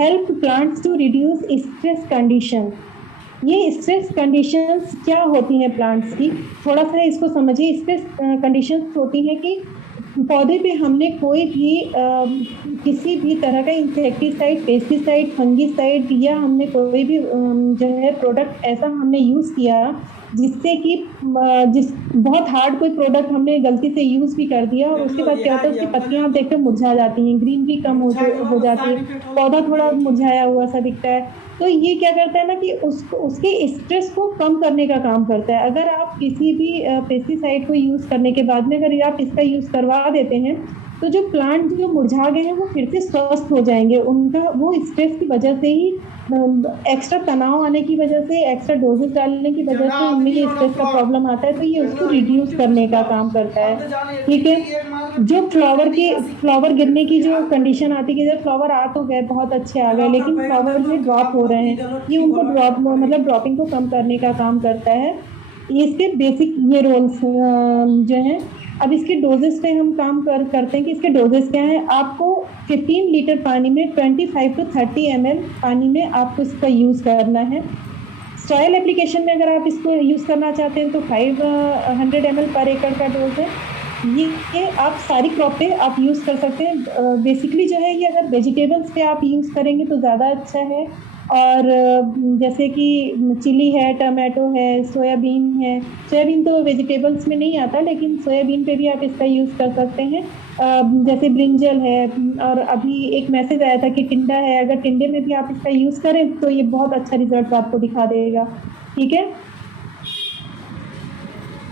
help plants to reduce stress condition. ये स्ट्रेस कंडीशंस क्या होती हैं प्लांट्स की, थोड़ा सा इसको समझिए। स्ट्रेस कंडीशंस होती हैं कि पौधे पे हमने कोई भी किसी भी तरह का इंसेक्टिसाइड, पेस्टिसाइड, फंगिसाइड या हमने कोई भी जो है प्रोडक्ट ऐसा हमने यूज़ किया जिससे कि जिस बहुत हार्ड कोई प्रोडक्ट हमने गलती से यूज़ भी कर दिया और उसके बाद क्या होता है उसकी पत्तियां आप देखते हो मुरझा जाती हैं, ग्रीनरी कम हो जाती है, पौधा थोड़ा मुरझाया हुआ सा दिखता है। तो ये क्या करता है ना कि उसके स्ट्रेस को कम करने का काम करता है। अगर आप किसी भी पेस्टिसाइड को यूज़ करने के बाद में अगर आप इसका यूज़ करवा देते हैं तो जो प्लांट जो मुरझा गए हैं वो फिर से स्वस्थ हो जाएंगे। उनका वो स्ट्रेस की वजह से ही एक्स्ट्रा तनाव आने की वजह से, एक्स्ट्रा डोजेस डालने की वजह से उनमें ये स्ट्रेस का प्रॉब्लम आता है, तो ये उसको रिड्यूस करने का काम करता है। ठीक है, जो फ्लावर गिरने की जो कंडीशन आती है कि जब फ्लावर आ तो गए, बहुत अच्छे आ गए, लेकिन फ्लावर में ड्रॉप हो रहे हैं, ये उनको ड्रॉपिंग को कम करने का काम करता है। इसके बेसिक ये रोल्स जो हैं। अब इसके डोजेस पे हम काम करते हैं कि इसके डोजेस क्या हैं। आपको 15 लीटर पानी में 25 to 30 ml पानी में आपको इसका यूज़ करना है। सॉइल एप्लीकेशन में अगर आप इसको यूज़ करना चाहते हैं तो 500 ml पर एकड़ का डोज है। ये आप सारी क्रॉप पे आप यूज़ कर सकते हैं। बेसिकली जो है ये अगर वेजिटेबल्स पे आप यूज़ करेंगे तो ज़्यादा अच्छा है। और जैसे कि चिली है, टमाटो है, सोयाबीन है। सोयाबीन तो वेजिटेबल्स में नहीं आता, लेकिन सोयाबीन पे भी आप इसका यूज़ कर सकते हैं। जैसे ब्रिंजल है, और अभी एक मैसेज आया था कि टिंडा है, अगर टिंडे में भी आप इसका यूज़ करें तो ये बहुत अच्छा रिजल्ट आपको दिखा देगा। ठीक है,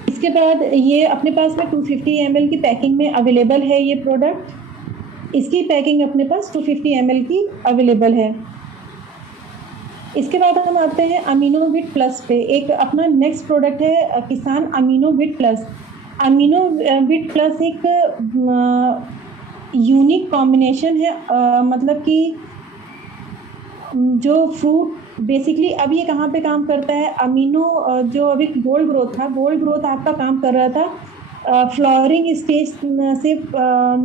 इसके बाद ये अपने पास में 250 ml की पैकिंग में अवेलेबल है। ये प्रोडक्ट, इसकी पैकिंग अपने पास 250 ml की अवेलेबल है। इसके बाद हम आते हैं अमीनोविट प्लस पे। एक अपना नेक्स्ट प्रोडक्ट है किसान अमीनोविट प्लस। अमीनोविट प्लस एक यूनिक कॉम्बिनेशन है, मतलब कि जो फ्रूट बेसिकली अब ये कहाँ पे काम करता है। अमीनो जो अभी गोल्ड ग्रोथ आपका काम कर रहा था, फ्लावरिंग स्टेज से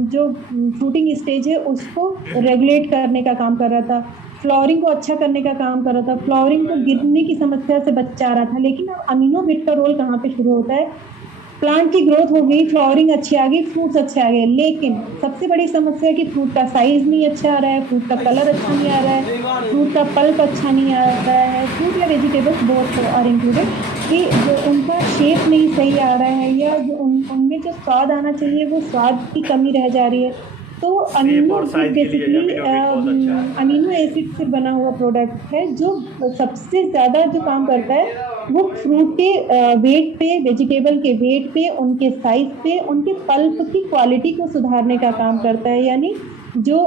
जो फ्रूटिंग स्टेज है उसको रेगुलेट करने का काम कर रहा था, फ्लावरिंग को अच्छा करने का काम कर रहा था, फ्लावरिंग को गिरने की समस्या से बचा रहा था। लेकिन अब अमीनोविट का रोल कहाँ पे शुरू होता है। प्लांट की ग्रोथ हो गई, फ्लावरिंग अच्छी आ गई, फ्रूट्स अच्छे आ गए, लेकिन सबसे बड़ी समस्या है कि फ्रूट का साइज नहीं अच्छा आ रहा है, फ्रूट का कलर अच्छा नहीं आ रहा है, फ्रूट का पल्प अच्छा नहीं आ रहा है। फ्रूट या वेजिटेबल्स बोथ आर इंक्लूडेड, कि जो उनका शेप नहीं सही आ रहा है या जो उनमें जो स्वाद आना चाहिए वो स्वाद की कमी रह जा रही है। तो अमीनो बेसिकली अमीनो एसिड से बना हुआ प्रोडक्ट है जो सबसे ज़्यादा जो काम करता है वो फ्रूट के वेट पे, वेजिटेबल के वेट पे, उनके साइज पे, उनके पल्प की क्वालिटी को सुधारने का काम करता है। यानी जो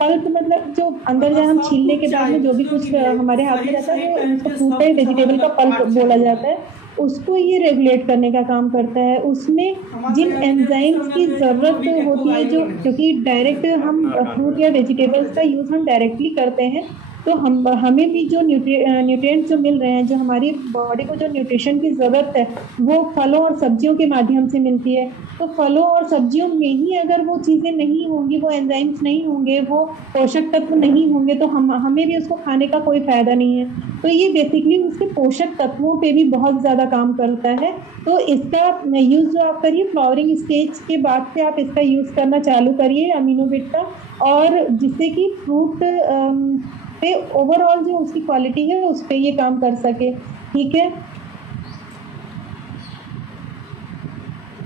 पल्प मतलब जो अंदर जहाँ हम छीलने के बाद में जो भी कुछ हमारे हाथ में रहता है वो उसको फ्रूट एंड वेजिटेबल का पल्प बोला जाता है, उसको ये रेगुलेट करने का काम करता है। उसमें जिन एंजाइम्स की ज़रूरत होती है, जो क्योंकि डायरेक्ट हम फ्रूट या वेजिटेबल्स का यूज़ हम डायरेक्टली करते हैं, तो हमें भी जो न्यूट्रिएंट्स जो मिल रहे हैं, जो हमारी बॉडी को जो न्यूट्रिशन की ज़रूरत है वो फलों और सब्जियों के माध्यम से मिलती है। तो फलों और सब्जियों में ही अगर वो चीज़ें नहीं होंगी, वो एंजाइम्स नहीं होंगे, वो पोषक तत्व नहीं होंगे, तो हमें भी उसको खाने का कोई फ़ायदा नहीं है। तो ये बेसिकली उसके पोषक तत्वों पे भी बहुत ज़्यादा काम करता है। तो इसका यूज़ जो आप करिए फ्लावरिंग स्टेज के बाद से आप इसका यूज़ करना चालू करिए अमीनोविट का, और जिससे कि फ्रूट पे ओवरऑल जो उसकी क्वालिटी है उस पर ये काम कर सके। ठीक है,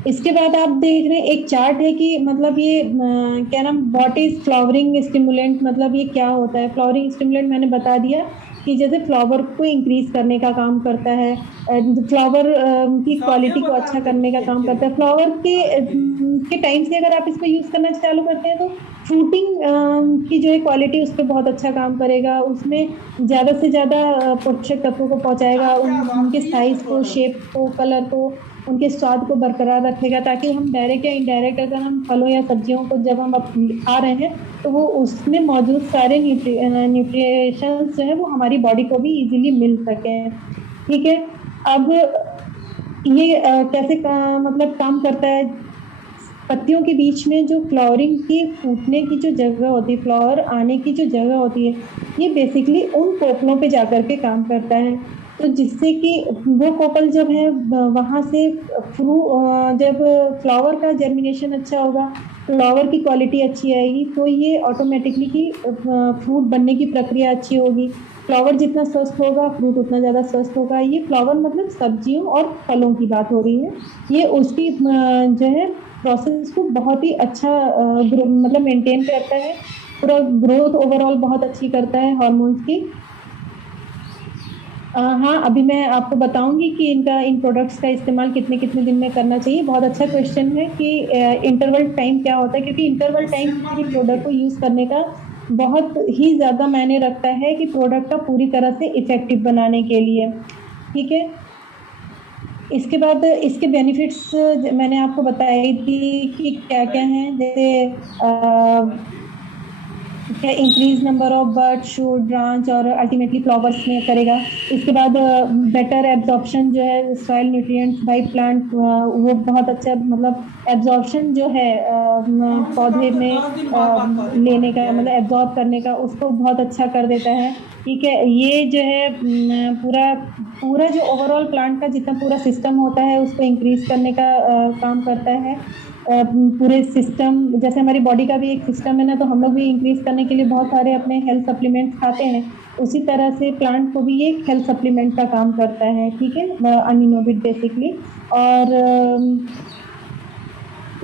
इसके बाद आप देख रहे हैं एक चार्ट है कि मतलब ये क्या नाम, व्हाट इज फ्लावरिंग स्टिमुलेंट, मतलब ये क्या होता है। फ्लावरिंग स्टिमुलेंट मैंने बता दिया कि जैसे फ्लावर को इंक्रीज करने का काम करता है, फ्लावर की क्वालिटी को अच्छा करने का काम करता है। फ्लावर के टाइम से अगर आप इसको यूज़ करना चालू करते हैं तो फ्रूटिंग की जो है क्वालिटी उस पर बहुत अच्छा काम करेगा, उसमें ज़्यादा से ज़्यादा पोषक तत्वों को पहुँचाएगा, उनके साइज़ को, शेप को, कलर को, उनके स्वाद को बरकरार रखेगा, ताकि हम डायरेक्ट या इनडायरेक्ट अगर हम फलों या सब्जियों को जब हम खा रहे हैं तो वो उसमें मौजूद सारे न्यूट्रिशंस जो है वो हमारी बॉडी को भी इजीली मिल सकें। ठीक है, अब ये कैसे मतलब काम करता है। पत्तियों के बीच में जो फ्लावरिंग की फूटने की जो जगह होती है, फ्लावर आने की जो जगह होती है, ये बेसिकली उन पोपलों पे जाकर के काम करता है। तो जिससे कि वो कोपल जब है वहाँ से जब फ्लावर का जर्मिनेशन अच्छा होगा, फ्लावर की क्वालिटी अच्छी आएगी, तो ये ऑटोमेटिकली कि फ्रूट बनने की प्रक्रिया अच्छी होगी। फ्लावर जितना स्वस्थ होगा, फ्रूट उतना ज़्यादा स्वस्थ होगा। ये फ्लावर मतलब सब्जियों और फलों की बात हो रही है। ये उसकी जो है प्रोसेस को बहुत ही अच्छा मतलब मेंटेन करता है, पूरा ग्रोथ ओवरऑल बहुत अच्छी करता है हार्मोन्स की। हाँ, अभी मैं आपको बताऊंगी कि इन प्रोडक्ट्स का इस्तेमाल कितने-कितने दिन में करना चाहिए। बहुत अच्छा क्वेश्चन है कि इंटरवल टाइम क्या होता है, क्योंकि इंटरवल टाइम किसी भी प्रोडक्ट को यूज़ करने का बहुत ही ज़्यादा मायने रखता है कि प्रोडक्ट का पूरी तरह से इफ़ेक्टिव बनाने के लिए, ठीक है? इसके बाद इसके बेनिफिट्स मैंने आपको बताई थी कि क्या-क्या हैं, जैसे क्या increase number of bird, shoot, branch और अल्टीमेटली फ्लावर्स में करेगा। इसके बाद बेटर एब्जॉर्प्शन जो है सॉइल न्यूट्रिएंट्स बाय प्लांट, वो बहुत अच्छा मतलब एब्जॉर्प्शन जो है पौधे में लेने का मतलब एब्जॉर्ब करने का, उसको बहुत अच्छा कर देता है, ठीक है। ये जो है पूरा जो ओवरऑल प्लांट का जितना पूरा सिस्टम होता है उसको इंक्रीज करने का काम करता है। पूरे सिस्टम, जैसे हमारी बॉडी का भी एक सिस्टम है ना, तो हम लोग भी इंक्रीज करने के लिए बहुत सारे अपने हेल्थ सप्लीमेंट्स खाते हैं, उसी तरह से प्लांट को भी ये हेल्थ सप्लीमेंट का काम करता है, ठीक है, अमीनोविट बेसिकली। और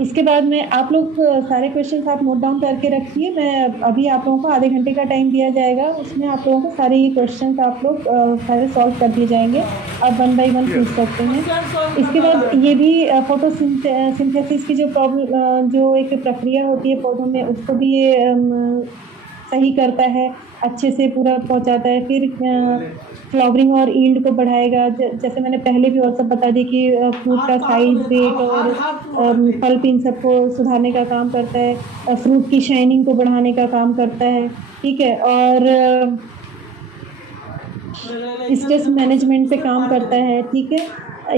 इसके बाद में आप लोग सारे क्वेश्चंस आप नोट डाउन करके रखिए। मैं अभी आप लोगों को आधे घंटे का टाइम दिया जाएगा, उसमें आप लोगों को सारे ये क्वेश्चंस आप लोग सारे सॉल्व कर दिए जाएंगे। आप 1 बाय 1 पूछ सकते हैं। इसके बाद ये भी फोटोसिंथेसिस की जो प्रॉब्लम जो एक प्रक्रिया होती है पौधों में, उसको भी ये सही करता है, अच्छे से पूरा पहुंचाता है। फिर फ्लावरिंग और ईल्ड को बढ़ाएगा, जैसे मैंने पहले भी और सब बता दी कि फ्रूट का साइज, वेट और पल्प इन सबको सुधारने का काम करता है, फ्रूट की शाइनिंग को बढ़ाने का काम करता है, ठीक है। और स्ट्रेस मैनेजमेंट पे काम करता है, ठीक है।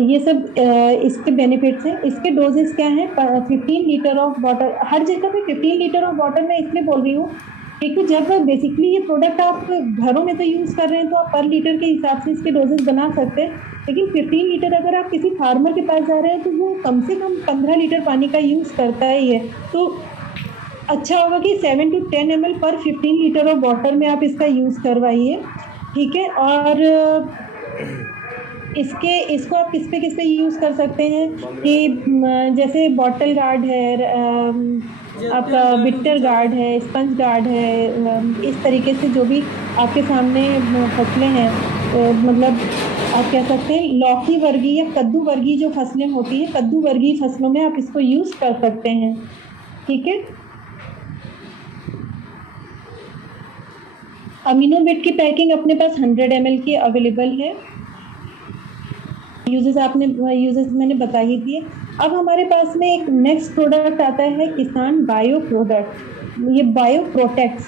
ये सब इसके बेनिफिट्स हैं। इसके डोजेस क्या हैं? 15 लीटर ऑफ वाटर, हर जगह पे 15 लीटर ऑफ वाटर मैं इसलिए बोल रही हूँ क्योंकि जब बेसिकली ये प्रोडक्ट आप घरों में तो यूज़ कर रहे हैं तो आप पर लीटर के हिसाब से इसके डोजेस बना सकते हैं, लेकिन 15 लीटर अगर आप किसी फार्मर के पास जा रहे हैं तो वो कम से कम 15 लीटर पानी का यूज़ करता ही है। तो अच्छा होगा कि 7 to 10 ml पर 15 लीटर ऑफ वाटर में आप इसका यूज़ करवाइए, ठीक है। और इसको आप किस पे यूज़ कर सकते हैं कि जैसे बॉटल गार्ड है, आपका बिटर गार्ड है, स्पंज गार्ड है, इस तरीके से जो भी आपके सामने फसलें हैं, मतलब आप कह सकते हैं लौकी वर्गीय या कद्दू वर्गीय जो फसलें होती हैं, कद्दू वर्गीय फसलों में आप इसको यूज़ कर सकते हैं, ठीक है। अमीनोविट की पैकिंग अपने पास 100 ml की अवेलेबल है। यूजेस मैंने बता ही दिए। अब हमारे पास में एक नेक्स्ट प्रोडक्ट आता है किसान बायो प्रोडक्ट, ये बायो प्रोटेक्ट,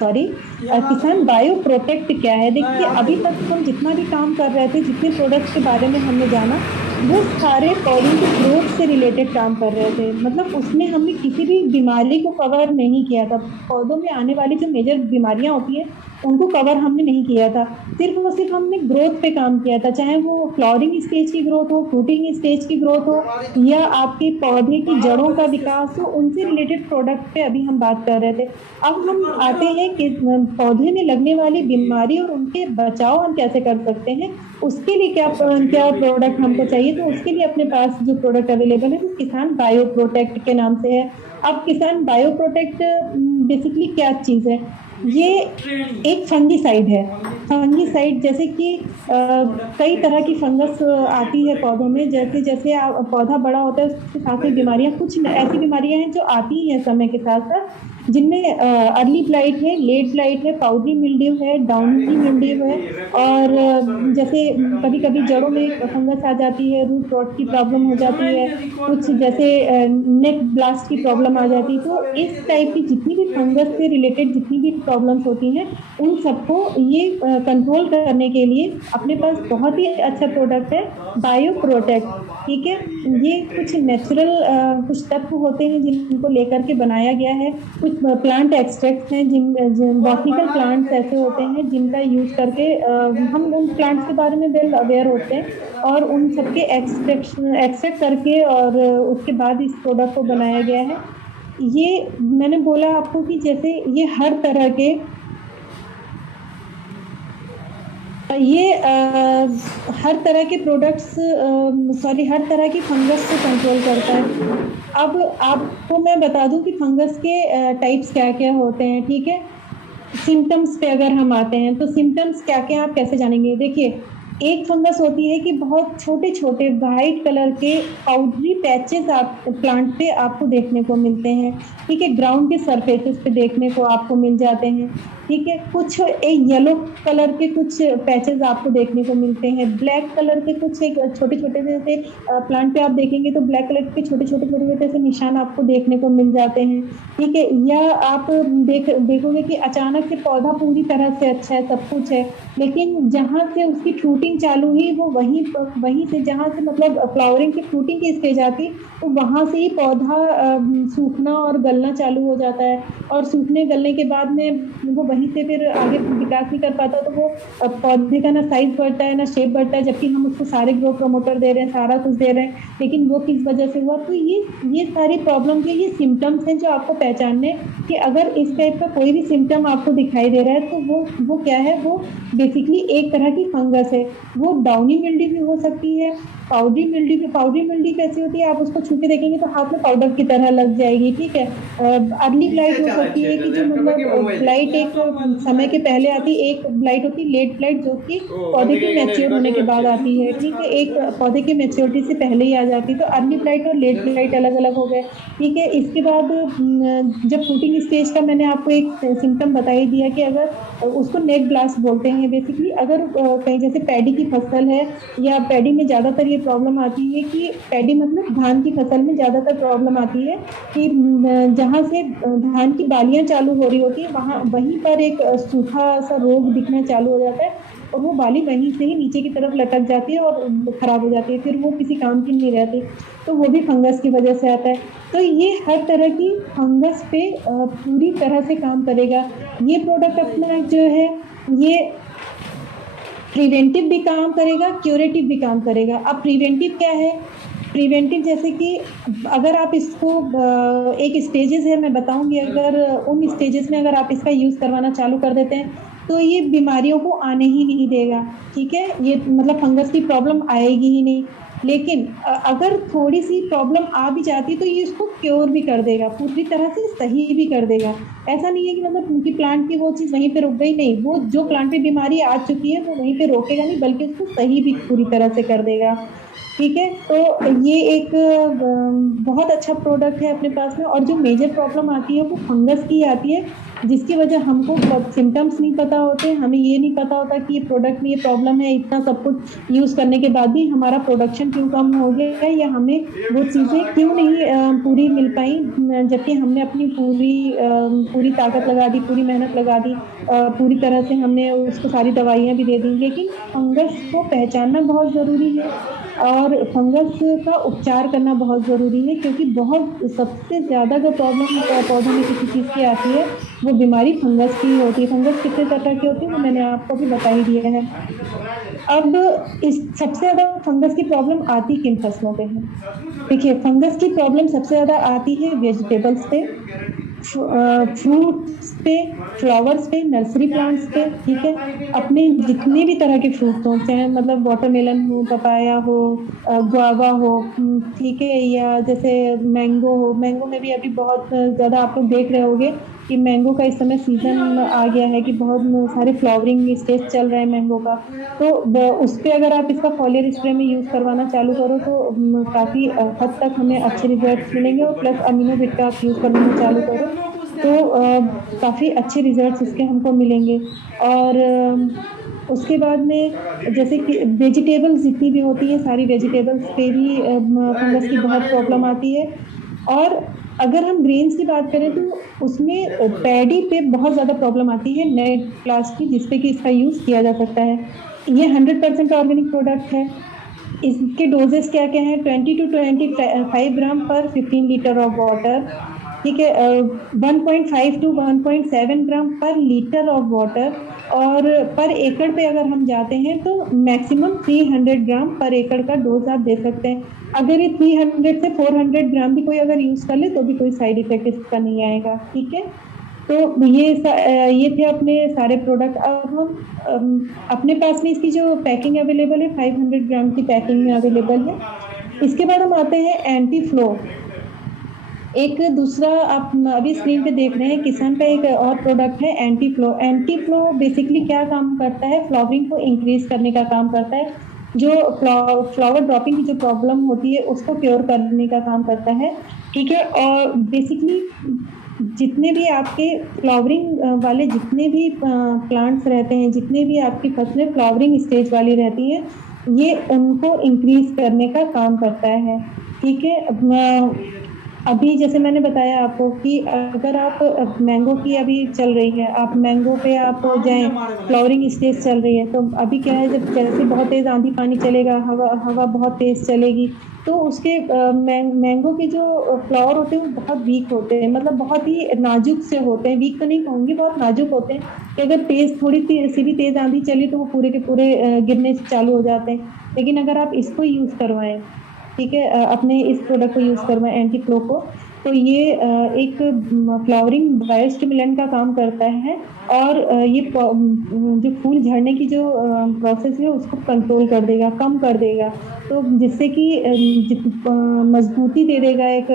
किसान बायो प्रोटेक्ट क्या है? देखिए, अभी तक हम जितना भी काम कर रहे थे, जितने प्रोडक्ट्स के बारे में हमने जाना, वो सारे पौधों के ग्रोथ से रिलेटेड काम कर रहे थे। मतलब उसमें हमने किसी भी बीमारी को कवर नहीं किया था। पौधों में आने वाली जो मेजर बीमारियां होती हैं उनको कवर हमने नहीं किया था, सिर्फ हमने ग्रोथ पे काम किया था, चाहे वो फ्लावरिंग स्टेज की ग्रोथ हो, फ्रूटिंग स्टेज की ग्रोथ हो, या आपके पौधे की जड़ों का विकास हो, उनसे रिलेटेड प्रोडक्ट पे अभी हम बात कर रहे थे। अब हम आते हैं कि पौधे में लगने वाली बीमारी और उनके बचाव हम कैसे कर सकते हैं, उसके लिए क्या प्रोडक्ट हमको चाहिए। तो उसके लिए अपने पास जो प्रोडक्ट अवेलेबल है वो किसान बायो प्रोटेक्ट के नाम से है। अब किसान बायो प्रोटेक्ट बेसिकली क्या चीज़ है? ये एक फंगीसाइड है। फंगीसाइड जैसे कि कई तरह की फंगस आती है पौधों में, जैसे जैसे पौधा बड़ा होता है उसके साथ में बीमारियां, कुछ ऐसी बीमारियां हैं जो आती हैं समय के साथ साथ, जिनमें अर्ली ब्लाइट है, लेट ब्लाइट है, पाउडरी मिल्ड्यू है, डाउनी मिल्ड्यू है, और जैसे कभी कभी जड़ों में फंगस आ जाती है, रूट रॉट की प्रॉब्लम हो जाती है, कुछ जैसे नेक ब्लास्ट की प्रॉब्लम आ जाती है। तो इस टाइप की जितनी भी फंगस से रिलेटेड जितनी भी प्रॉब्लम्स होती हैं, उन सबको ये कंट्रोल करने के लिए अपने पास बहुत ही अच्छा प्रोडक्ट है बायो प्रोटेक्ट, ठीक है। ये कुछ नेचुरल कुछ तत्व होते हैं जिनको लेकर के बनाया गया है, कुछ प्लांट एक्सट्रैक्ट्स हैं जिन बॉटनिकल प्लांट्स ऐसे होते हैं जिनका यूज करके हम उन प्लांट्स के बारे में वेल अवेयर होते हैं और उन सबके एक्सट्रैक्ट करके और उसके बाद इस प्रोडक्ट को बनाया गया है। ये मैंने बोला आपको कि जैसे ये हर तरह के हर तरह के प्रोडक्ट्स हर तरह की फंगस से कंट्रोल करता है। अब आपको मैं बता दूं कि फंगस के टाइप्स क्या क्या होते हैं, ठीक है। सिम्टम्स पे अगर हम आते हैं तो सिम्टम्स क्या क्या आप कैसे जानेंगे। देखिए, एक फंगस होती है कि बहुत छोटे छोटे वाइट कलर के पाउडरी पैचेस आप प्लांट पे आपको देखने को मिलते हैं, ठीक है। ग्राउंड के सरफेसेस पे देखने को आपको मिल जाते हैं, ठीक है। कुछ एक येलो कलर के कुछ पैचेस आपको देखने को मिलते हैं, ब्लैक कलर के कुछ एक छोटे छोटे जैसे प्लांट पे आप देखेंगे तो ब्लैक कलर के छोटे छोटे छोटे छोटे से निशान आपको देखने को मिल जाते हैं, ठीक है। या आप देखोगे कि अचानक से पौधा पूरी तरह से अच्छा है, सब कुछ है, लेकिन जहाँ से उसकी फ्रूटिंग चालू हुई वो वहीं से जहाँ से मतलब फ्लावरिंग की फ्रूटिंग की स्टेज आती तो वहाँ से ही पौधा सूखना और गलना चालू हो जाता है, और सूखने गलने के बाद में वो वहीं से फिर आगे विकास नहीं कर पाता, तो वो पौधे का ना साइज बढ़ता है ना शेप बढ़ता है, जबकि हम उसको सारे ग्रो प्रमोटर दे रहे हैं, सारा कुछ दे रहे हैं, लेकिन वो किस वजह से हुआ। तो ये सारी प्रॉब्लम के ये सिम्टम्स हैं जो आपको पहचानने कि अगर इस टाइप का कोई भी सिम्टम आपको दिखाई दे रहा है तो वो क्या है, वो बेसिकली एक तरह की फंगस है। वो डाउनी मिल्डी भी हो सकती है, पाउडरी मिल्डी कैसी होती है, आप उसको छू के देखेंगे तो हाथ में पाउडर की तरह लग जाएगी, ठीक है। अर्ली ब्लाइट हो सकती है कि जो मतलब ब्लाइट एक समय के पहले आती है, एक ब्लाइट होती है लेट ब्लाइट जो कि पौधे के मैच्योर होने के बाद आती है, ठीक है। एक पौधे के मैच्योरिटी से पहले ही आ जाती है। तो अर्ली ब्लाइट और लेट ब्लाइट अलग अलग हो गए, ठीक है। इसके बाद जब फ्रूटिंग स्टेज का मैंने आपको एक सिम्टम बता ही दिया कि अगर उसको नेक ब्लास्ट बोलते हैं बेसिकली। अगर कहीं जैसे पैडी की फसल है या पैडी में ज़्यादातर ये प्रॉब्लम आती है कि पैडी मतलब धान की फसल में ज़्यादातर प्रॉब्लम आती है कि जहाँ से धान की बालियाँ चालू हो रही होती है वहीं पर एक सूखा सा रोग दिखना चालू हो जाता है और वो बाली वहीं से ही नीचे की तरफ लटक जाती है और ख़राब हो जाती है, फिर वो किसी काम की नहीं रहती। तो वो भी फंगस की वजह से आता है। तो ये हर तरह की फंगस पे पूरी तरह से काम करेगा। ये प्रोडक्ट अपना जो है ये प्रिवेंटिव भी काम करेगा, क्यूरेटिव भी काम करेगा। अब प्रिवेंटिव क्या है? प्रिवेंटिव जैसे कि अगर आप इसको एक स्टेजेस है मैं बताऊंगी, अगर उन स्टेजेस में अगर आप इसका यूज़ करवाना चालू कर देते हैं तो ये बीमारियों को आने ही नहीं देगा, ठीक है। ये मतलब फंगस की प्रॉब्लम आएगी ही नहीं। लेकिन अगर थोड़ी सी प्रॉब्लम आ भी जाती तो ये इसको क्योर भी कर देगा, पूरी तरह से सही भी कर देगा। ऐसा नहीं है कि मतलब उनकी प्लांट की वो चीज़ वहीं पे रुक गई, नहीं, वो जो प्लांट पे बीमारी आ चुकी है वो वहीं पे रोकेगा नहीं, बल्कि उसको सही भी पूरी तरह से कर देगा, ठीक है। तो ये एक बहुत अच्छा प्रोडक्ट है अपने पास में। और जो मेजर प्रॉब्लम आती है वो फंगस की आती है, जिसकी वजह हमको सिम्टम्स नहीं पता होते, हमें ये नहीं पता होता कि ये प्रोडक्ट में ये प्रॉब्लम है, इतना सब कुछ यूज़ करने के बाद भी हमारा प्रोडक्शन क्यों कम हो गया है या हमें वो चीज़ें क्यों नहीं पूरी मिल पाई, जबकि हमने अपनी पूरी ताकत लगा दी, पूरी मेहनत लगा दी, पूरी तरह से हमने उसको सारी दवाइयाँ भी दे दी। लेकिन फंगस को पहचानना बहुत ज़रूरी है और फंगस का उपचार करना बहुत ज़रूरी है, क्योंकि बहुत सबसे ज़्यादा जो प्रॉब्लम पौधों में किसी चीज़ की आती है वो बीमारी फंगस की होती है। फंगस कितने तरह की होती है वो मैंने आपको भी बता ही दिया है। अब इस सबसे ज़्यादा फंगस की प्रॉब्लम आती किन फसलों पे है? देखिए, फंगस की प्रॉब्लम सबसे ज़्यादा आती है वेजिटेबल्स पे, फ्रूट्स पे, फ्लावर्स पे, नर्सरी प्लांट्स पे, ठीक है। अपने जितने भी तरह के फ्रूट्स हों, चाहे मतलब वाटरमेलन हो, पपाया हो, गुआवा हो, ठीक है, या जैसे मैंगो हो। मैंगो में भी अभी बहुत ज़्यादा आप लोग देख रहे होंगे कि मैंगो का इस समय सीज़न आ गया है कि बहुत सारे फ्लावरिंग स्टेज चल रहा है मैंगो का। तो उस पर अगर आप इसका फॉलियर स्प्रे में यूज़ करवाना चालू करो तो काफ़ी हद तक हमें अच्छे रिजल्ट्स मिलेंगे। और प्लस अमीनोविट का आप यूज़ करना चालू करो तो काफ़ी अच्छे रिजल्ट्स इसके हमको मिलेंगे। और उसके बाद में जैसे कि वेजिटेबल्स जितनी भी होती है सारी वेजिटेबल्स पे भी फंगस की बहुत प्रॉब्लम आती है। और अगर हम ग्रेन्स की बात करें तो उसमें पैडी पे बहुत ज़्यादा प्रॉब्लम आती है नए क्लास की, जिसपे कि इसका यूज़ किया जा सकता है। ये 100% ऑर्गेनिक प्रोडक्ट है। इसके डोजेस क्या क्या हैं? 20 to 25 ग्राम पर 15 लीटर ऑफ वाटर, ठीक है, 1.5 टू 1.7 ग्राम पर लीटर ऑफ वाटर, और पर एकड़ पे अगर हम जाते हैं तो मैक्सिमम 300 ग्राम पर एकड़ का डोज आप दे सकते हैं। अगर ये 300 से 400 ग्राम भी कोई अगर यूज़ कर ले तो भी कोई साइड इफेक्ट इसका नहीं आएगा। ठीक है, तो ये थे अपने सारे प्रोडक्ट। अब हम अपने पास में इसकी जो पैकिंग अवेलेबल है 500 ग्राम की पैकिंग में अवेलेबल है। इसके बाद हम आते हैं एंटी फ्लो। एक दूसरा आप अभी स्क्रीन पे देख रहे हैं किसान का एक और प्रोडक्ट है anti flow. Anti flow basically क्या काम करता है, फ्लावरिंग को इंक्रीज करने का काम करता है। जो फ्लावर ड्रॉपिंग की जो प्रॉब्लम होती है उसको क्योर करने का काम करता है। ठीक है, और बेसिकली जितने भी आपके फ्लावरिंग वाले जितने भी प्लांट्स रहते हैं, जितने भी आपकी फसलें फ्लावरिंग स्टेज वाली रहती हैं, ये उनको इंक्रीज करने का काम करता है। ठीक है, अभी जैसे मैंने बताया आपको कि अगर आप मैंगो की अभी चल रही है, आप मैंगो पे आप जाएं, फ्लावरिंग स्टेज चल रही है, तो अभी क्या है, जब जैसे बहुत तेज़ आंधी पानी चलेगा, हवा बहुत तेज़ चलेगी, तो उसके मैंगो के जो फ्लावर होते हैं वो बहुत वीक होते हैं, मतलब बहुत ही नाजुक से होते हैं। वीक तो नहीं कहूँगी, बहुत नाजुक होते हैं कि अगर थोड़ी सी भी तेज़ आंधी चली तो वो पूरे के पूरे गिरने चालू हो जाते हैं। लेकिन अगर आप इसको यूज़ करवाएं, ठीक है, अपने इस प्रोडक्ट को यूज़ करवाएं एंटी फ्लो को, तो ये एक फ्लावरिंग बायोस्टिमुलेंट का काम करता है, और ये जो फूल झड़ने की जो प्रोसेस है उसको कंट्रोल कर देगा, कम कर देगा, तो जिससे कि मजबूती दे देगा एक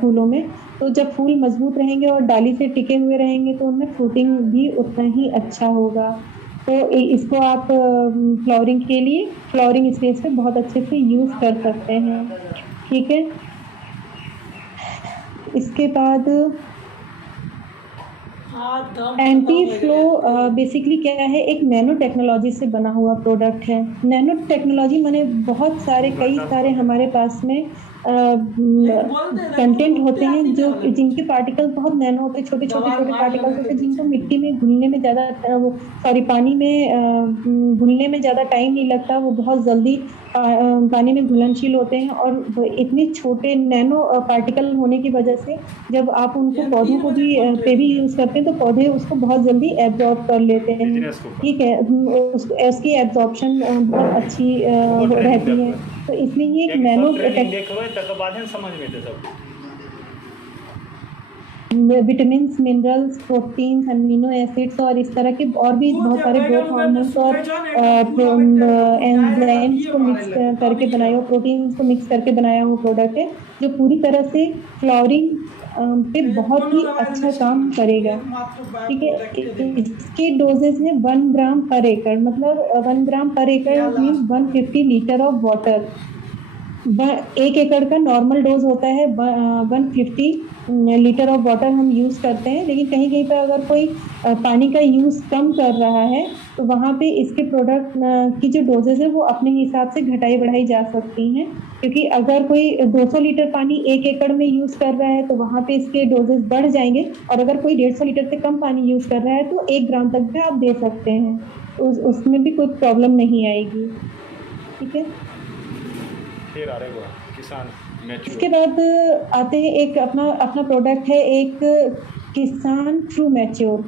फूलों में। तो जब फूल मजबूत रहेंगे और डाली से टिके हुए रहेंगे तो उनमें फ्रूटिंग भी उतना ही अच्छा होगा। तो इसको आप फ्लावरिंग के लिए फ्लावरिंग स्टेज पे बहुत अच्छे से यूज़ कर सकते हैं। ठीक है, इसके बाद एंटी फ्लो बेसिकली क्या है, एक नैनो टेक्नोलॉजी से बना हुआ प्रोडक्ट है। नैनो टेक्नोलॉजी माने बहुत सारे कई सारे हमारे पास में कंटेंट होते हैं जो जिनके पार्टिकल्स बहुत नैनो होते हैं, छोटे पार्टिकल्स होते हैं, जिनको मिट्टी में घुलने में ज़्यादा पानी में घुलने में ज़्यादा टाइम नहीं लगता, वो बहुत जल्दी पानी में घुलनशील होते हैं, और इतने छोटे नैनो पार्टिकल होने की वजह से जब आप उनको पौधों को भी पे भी यूज़ करते हैं तो पौधे उसको बहुत जल्दी एब्जॉर्ब कर लेते हैं। ठीक है, उसकी एब्जॉर्प्शन बहुत अच्छी रहती है, तो इसलिए ये एक nano vitamin, minerals, proteins, amino acids और इस तरह के और भी बहुत सारे ग्रोथ हार्मोन्स और एंजाइम्स को मिक्स करके बनाया हुआ, प्रोटीन्स को मिक्स करके बनाया हुआ प्रोडक्ट है, जो पूरी तरह से फ्लावरिंग पे बहुत ही अच्छा काम करेगा। ठीक है, इसके डोजेज है 1 ग्राम पर एकड़, मतलब 1 ग्राम पर एकड़ मीन्स 150 लीटर ऑफ वाटर। 1 एकड़ का नॉर्मल डोज होता है 150 लीटर ऑफ वाटर हम यूज़ करते हैं, लेकिन कहीं कहीं पर अगर कोई पानी का यूज़ कम कर रहा है तो वहाँ पे इसके प्रोडक्ट की जो डोजेज है वो अपने हिसाब से घटाई बढ़ाई जा सकती हैं, क्योंकि अगर कोई 200 लीटर पानी 1 एकड़ में यूज़ कर रहा है तो वहाँ पे इसके डोजेज बढ़ जाएंगे, और अगर कोई 150 लीटर से कम पानी यूज़ कर रहा है तो 1 ग्राम तक भी आप दे सकते हैं, उसमें भी कोई प्रॉब्लम नहीं आएगी। ठीक है, फिर किसान इसके बाद आते हैं एक अपना प्रोडक्ट है एक किसान ट्रू मैच्योर।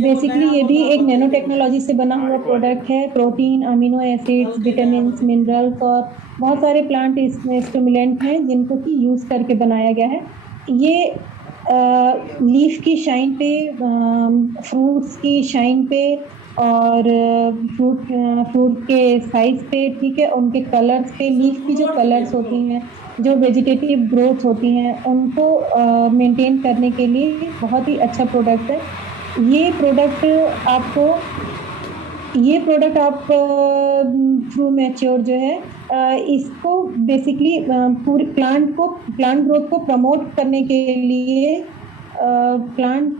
बेसिकली ये भी एक नैनो टेक्नोलॉजी से बना हुआ प्रोडक्ट है। Protein, amino acids, vitamin, minerals और बहुत सारे प्लांट स्टिमुलेंट हैं जिनको कि यूज़ करके बनाया गया है। ये लीफ की शाइन पे, फ्रूट्स की शाइन पे और फ्रूट के साइज पे, ठीक है, उनके कलर्स पे, लीफ की जो कलर्स होती हैं, जो वेजिटेटिव ग्रोथ होती हैं, उनको मेंटेन करने के लिए बहुत ही अच्छा प्रोडक्ट है। ये प्रोडक्ट आप ट्रू मैच्योर जो है इसको बेसिकली पूरे प्लांट ग्रोथ को प्रमोट करने के लिए प्लांट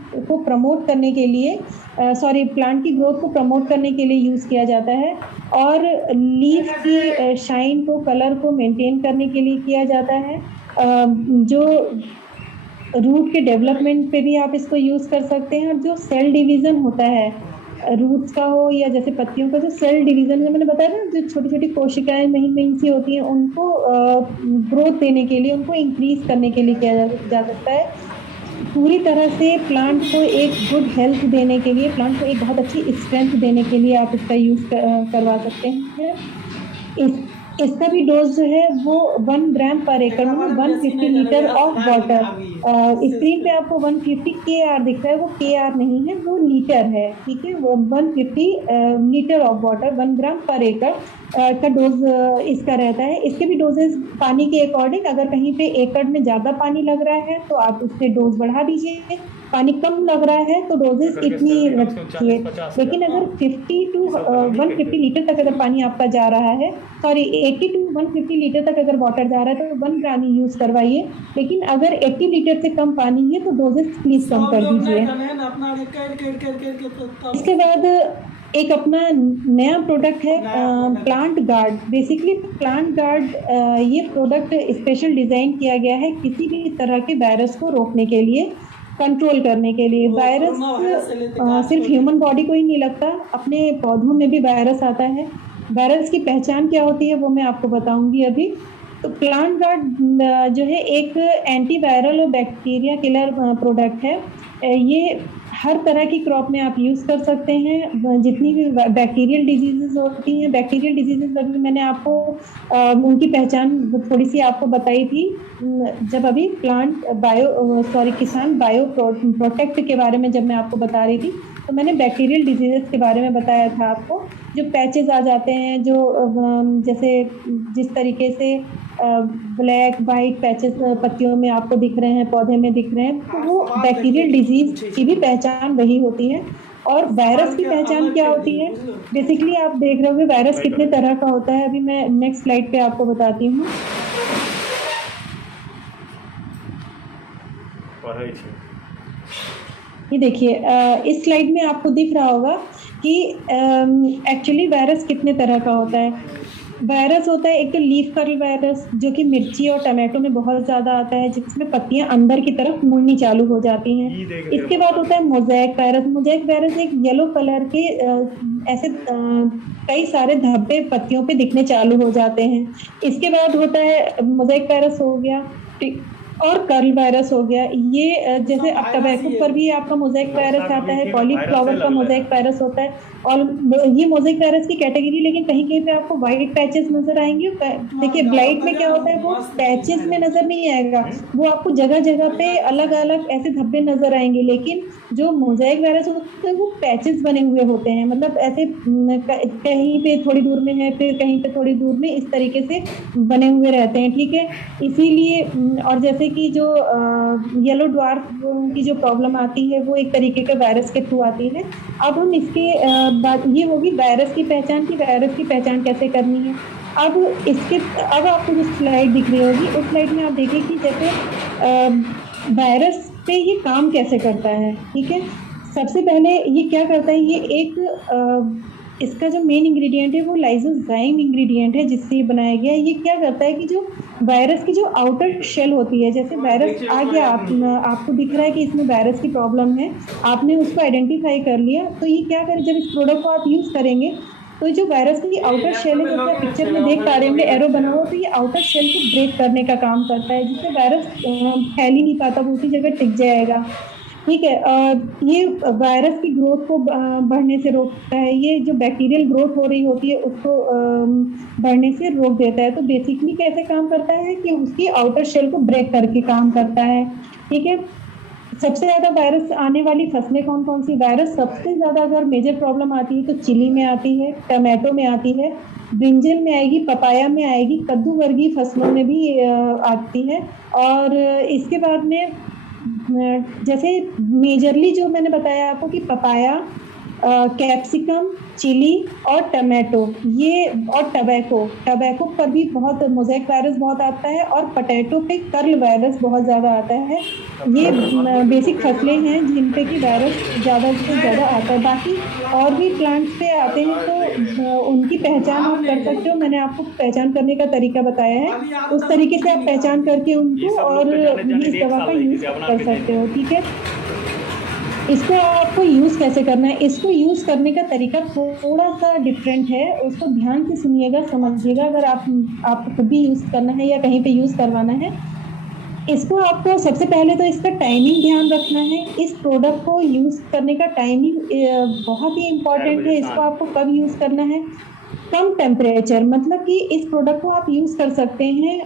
की ग्रोथ को प्रमोट करने के लिए यूज़ किया जाता है, और लीफ की शाइन को, कलर को मेंटेन करने के लिए किया जाता है। जो रूट के डेवलपमेंट पे भी आप इसको यूज़ कर सकते हैं, और जो सेल डिवीज़न होता है रूट्स का हो या जैसे पत्तियों का जो सेल डिवीजन जो मैंने बताया ना, जो छोटी छोटी कोशिकाएं महीन महीन सी होती हैं, उनको ग्रोथ देने के लिए, उनको इंक्रीज करने के लिए किया जा सकता है। पूरी तरह से प्लांट को एक गुड हेल्थ देने के लिए, प्लांट को एक बहुत अच्छी स्ट्रेंथ देने के लिए आप इसका यूज़ करवा सकते हैं। इसका भी डोज जो है वो 1 ग्राम पर एकड़ में 150 लीटर ऑफ वाटर। स्क्रीन पे आपको 150 KR दिख रहा है, वो KR नहीं है, वो लीटर है, ठीक है। वो 150 लीटर ऑफ वाटर 1 ग्राम पर एकड़ का डोज इसका रहता है। इसके भी डोजेज पानी के अकॉर्डिंग, अगर कहीं पे एकड़ में ज़्यादा पानी लग रहा है तो आप उससे डोज बढ़ा दीजिए, पानी कम लग रहा है तो डोजेस इतनी रखिए। लेकिन अगर 50 टू 150 लीटर तक अगर पानी आपका जा रहा है, सॉरी 80 टू 150 लीटर तक अगर वाटर जा रहा है तो 1 ग्राम ही यूज़ करवाइए। लेकिन अगर 80 लीटर से कम पानी है तो डोजेस प्लीज़ कम कर दीजिए। इसके बाद एक अपना नया प्रोडक्ट है plant guard. Basically plant guard ये प्रोडक्ट स्पेशल डिज़ाइन किया गया है किसी भी तरह के वायरस को रोकने के लिए, कंट्रोल करने के लिए। वायरस सिर्फ ह्यूमन बॉडी को ही नहीं लगता, अपने पौधों में भी वायरस आता है। वायरस की पहचान क्या होती है वो मैं आपको बताऊंगी अभी। तो प्लांट गार्ड जो है एक एंटीवायरल और बैक्टीरिया किलर प्रोडक्ट है। ये हर तरह की क्रॉप में आप यूज़ कर सकते हैं। जितनी भी बैक्टीरियल डिजीजेज होती हैं, बैक्टीरियल डिजीजेज अभी मैंने आपको उनकी पहचान थोड़ी सी आपको बताई थी जब अभी किसान बायो प्रोटेक्ट के बारे में जब मैं आपको बता रही थी, तो मैंने बैक्टीरियल डिजीजेस के बारे में बताया था आपको। जो पैचेस आ जाते हैं, जो जैसे जिस तरीके से ब्लैक वाइट पैचेस पत्तियों में आपको दिख रहे हैं, पौधे में दिख रहे हैं, तो वो बैक्टीरियल डिजीज की भी पहचान वही होती है। और वायरस की पहचान क्या होती है, बेसिकली आप देख रहे होंगे वायरस कितने तरह का होता है। अभी मैं नेक्स्ट स्लाइड पे आपको बताती हूँ। ये देखिए, इस स्लाइड में आपको दिख रहा होगा कि एक्चुअली वायरस कितने तरह का होता है। वायरस होता है एक तो लीफ कर्ल वायरस, जो कि मिर्ची और टमाटो में बहुत ज़्यादा आता है, जिसमें पत्तियां अंदर की तरफ मुड़नी चालू हो जाती हैं। इसके बाद होता है मोज़ेक वायरस। मोज़ेक वायरस एक येलो कलर के ऐसे कई सारे धब्बे पत्तियों पे दिखने चालू हो जाते हैं। इसके बाद होता है मोज़ेक वायरस हो गया, और कर्ल वायरस हो गया। ये जैसे अब टबैको पर भी आपका मोज़ेक वायरस आता है, कॉलीफ्लावर का मोज़ेक वायरस होता है। और ये मोज़ेक वायरस की कैटेगरी, लेकिन कहीं कहीं पे आपको वाइट पैचेस नजर आएंगे। देखिए ब्लाइट में क्या होता है, वो पैचेस में नजर नहीं आएगा, वो आपको जगह जगह पे अलग अलग ऐसे धब्बे नजर आएंगे। लेकिन जो मोज़ेक वायरस होता है वो पैचेस बने हुए होते हैं, मतलब ऐसे कहीं पे थोड़ी दूर में है, फिर कहीं पे थोड़ी दूर में, इस तरीके से बने हुए रहते हैं, ठीक है। इसीलिए और जैसे कि जो येलो ड्वार्फ की जो प्रॉब्लम आती है वो एक तरीके के वायरस के थ्रू आती है। अब हम इसके बात ये होगी वायरस की पहचान की, वायरस की पहचान कैसे करनी है। अब आपको जो स्लाइड दिख रही होगी, उस स्लाइड में आप देखिए कि जैसे वायरस पे ये काम कैसे करता है, ठीक है। सबसे पहले ये क्या करता है, ये एक इसका जो मेन इंग्रेडिएंट है वो लाइसोजाइम इंग्रेडिएंट है जिससे ये बनाया गया है। ये क्या करता है कि जो वायरस की जो आउटर शेल होती है, जैसे वायरस आ गया, आपको दिख रहा है कि इसमें वायरस की प्रॉब्लम है, आपने उसको आइडेंटिफाई कर लिया, तो ये क्या करें, जब इस प्रोडक्ट को आप यूज़ करेंगे तो जो वायरस की आउटर शेल है, जैसे आप पिक्चर में देख पा रहे होंगे एरो बना हुआ, तो ये आउटर शेल को ब्रेक करने का काम करता है, जिससे वायरस फैल ही नहीं पाता, वो उसी जगह टिक जाएगा, ठीक है। ये वायरस की ग्रोथ को बढ़ने से रोकता है। ये जो बैक्टीरियल ग्रोथ हो रही होती है उसको बढ़ने से रोक देता है। तो बेसिकली कैसे काम करता है कि उसकी आउटर शेल को ब्रेक करके काम करता है, ठीक है। सबसे ज़्यादा वायरस आने वाली फसलें कौन कौन सी, वायरस सबसे ज़्यादा अगर मेजर प्रॉब्लम आती है तो चिली में आती है, टमाटो में आती है, ब्रिंजल में आएगी, पपाया में आएगी, कद्दू वर्गीय फसलों में भी आती है। और इसके बाद में जैसे मेजरली जो मैंने बताया आपको कि पपाया, कैप्सिकम, चिली और टमाटो, ये और टबैको पर भी बहुत मोज़ेक वायरस बहुत आता है, और पोटैटो पे कर्ल वायरस बहुत ज़्यादा आता है। ये बेसिक फसलें हैं जिन पे कि वायरस ज़्यादा से ज़्यादा आता है। बाकी और भी प्लांट्स पे आते हैं तो उनकी पहचान आप कर सकते हो, मैंने आपको पहचान करने का तरीका बताया है, उस तरीके से आप पहचान करके उनको और इस दवा का यूज़ कर सकते हो, ठीक है। इसको आपको यूज़ कैसे करना है, इसको यूज़ करने का तरीका थोड़ा सा डिफरेंट है, उसको ध्यान से सुनिएगा, समझिएगा। अगर आपको खुद भी यूज़ करना है या कहीं पे यूज़ करवाना है, इसको आपको सबसे पहले तो इसका टाइमिंग ध्यान रखना है। इस प्रोडक्ट को यूज़ करने का टाइमिंग बहुत ही इम्पॉर्टेंट है। इसको आपको कब यूज़ करना है, कम टेम्परेचर, मतलब कि इस प्रोडक्ट को आप यूज़ कर सकते हैं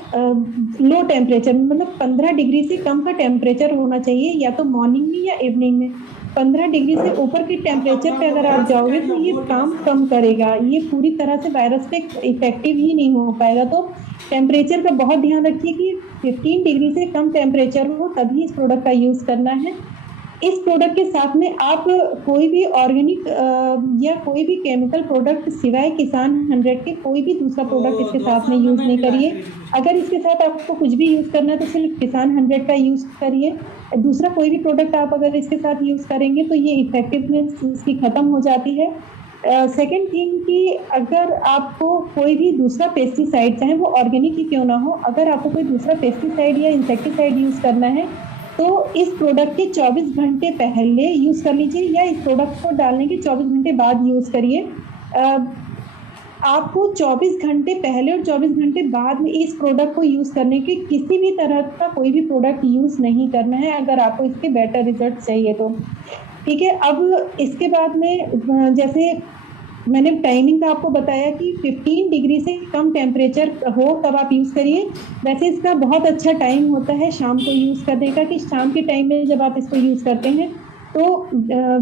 लो टेम्परेचर, मतलब 15 डिग्री से कम का टेम्परेचर होना चाहिए, या तो मॉर्निंग में या इवनिंग में। 15 डिग्री से ऊपर की टेम्परेचर पे अगर आप जाओगे तो ये काम कम करेगा, ये पूरी तरह से वायरस पे इफेक्टिव ही नहीं हो पाएगा। तो टेम्परेचर का बहुत ध्यान रखिए कि 15 डिग्री से कम टेम्परेचर हो, तभी इस प्रोडक्ट का यूज़ करना है। इस प्रोडक्ट के साथ में आप कोई भी ऑर्गेनिक या कोई भी केमिकल प्रोडक्ट सिवाय किसान 100 के कोई भी दूसरा प्रोडक्ट इसके साथ में यूज़ नहीं करिए। अगर इसके साथ आपको कुछ भी यूज़ करना है तो सिर्फ किसान 100 का यूज़ करिए। दूसरा कोई भी प्रोडक्ट आप अगर इसके साथ यूज़ करेंगे तो ये इफेक्टिवनेस इसकी ख़त्म हो जाती है। सेकेंड थिंग कि अगर आपको कोई भी दूसरा पेस्टिसाइड, चाहे वो ऑर्गेनिक ही क्यों ना हो, अगर आपको कोई दूसरा पेस्टिसाइड या इंसेक्टिसाइड यूज़ करना है तो इस प्रोडक्ट के 24 घंटे पहले यूज़ कर लीजिए, या इस प्रोडक्ट को डालने के 24 घंटे बाद यूज़ करिए। आपको 24 घंटे पहले और 24 घंटे बाद में इस प्रोडक्ट को यूज़ करने के किसी भी तरह का कोई भी प्रोडक्ट यूज़ नहीं करना है, अगर आपको इसके बेटर रिजल्ट चाहिए तो। ठीक है, अब इसके बाद में जैसे मैंने टाइमिंग का आपको बताया कि 15 डिग्री से कम टेम्परेचर हो तब आप यूज़ करिए। वैसे इसका बहुत अच्छा टाइम होता है शाम को यूज़ करने का, कि शाम के टाइम में जब आप इसको यूज़ करते हैं तो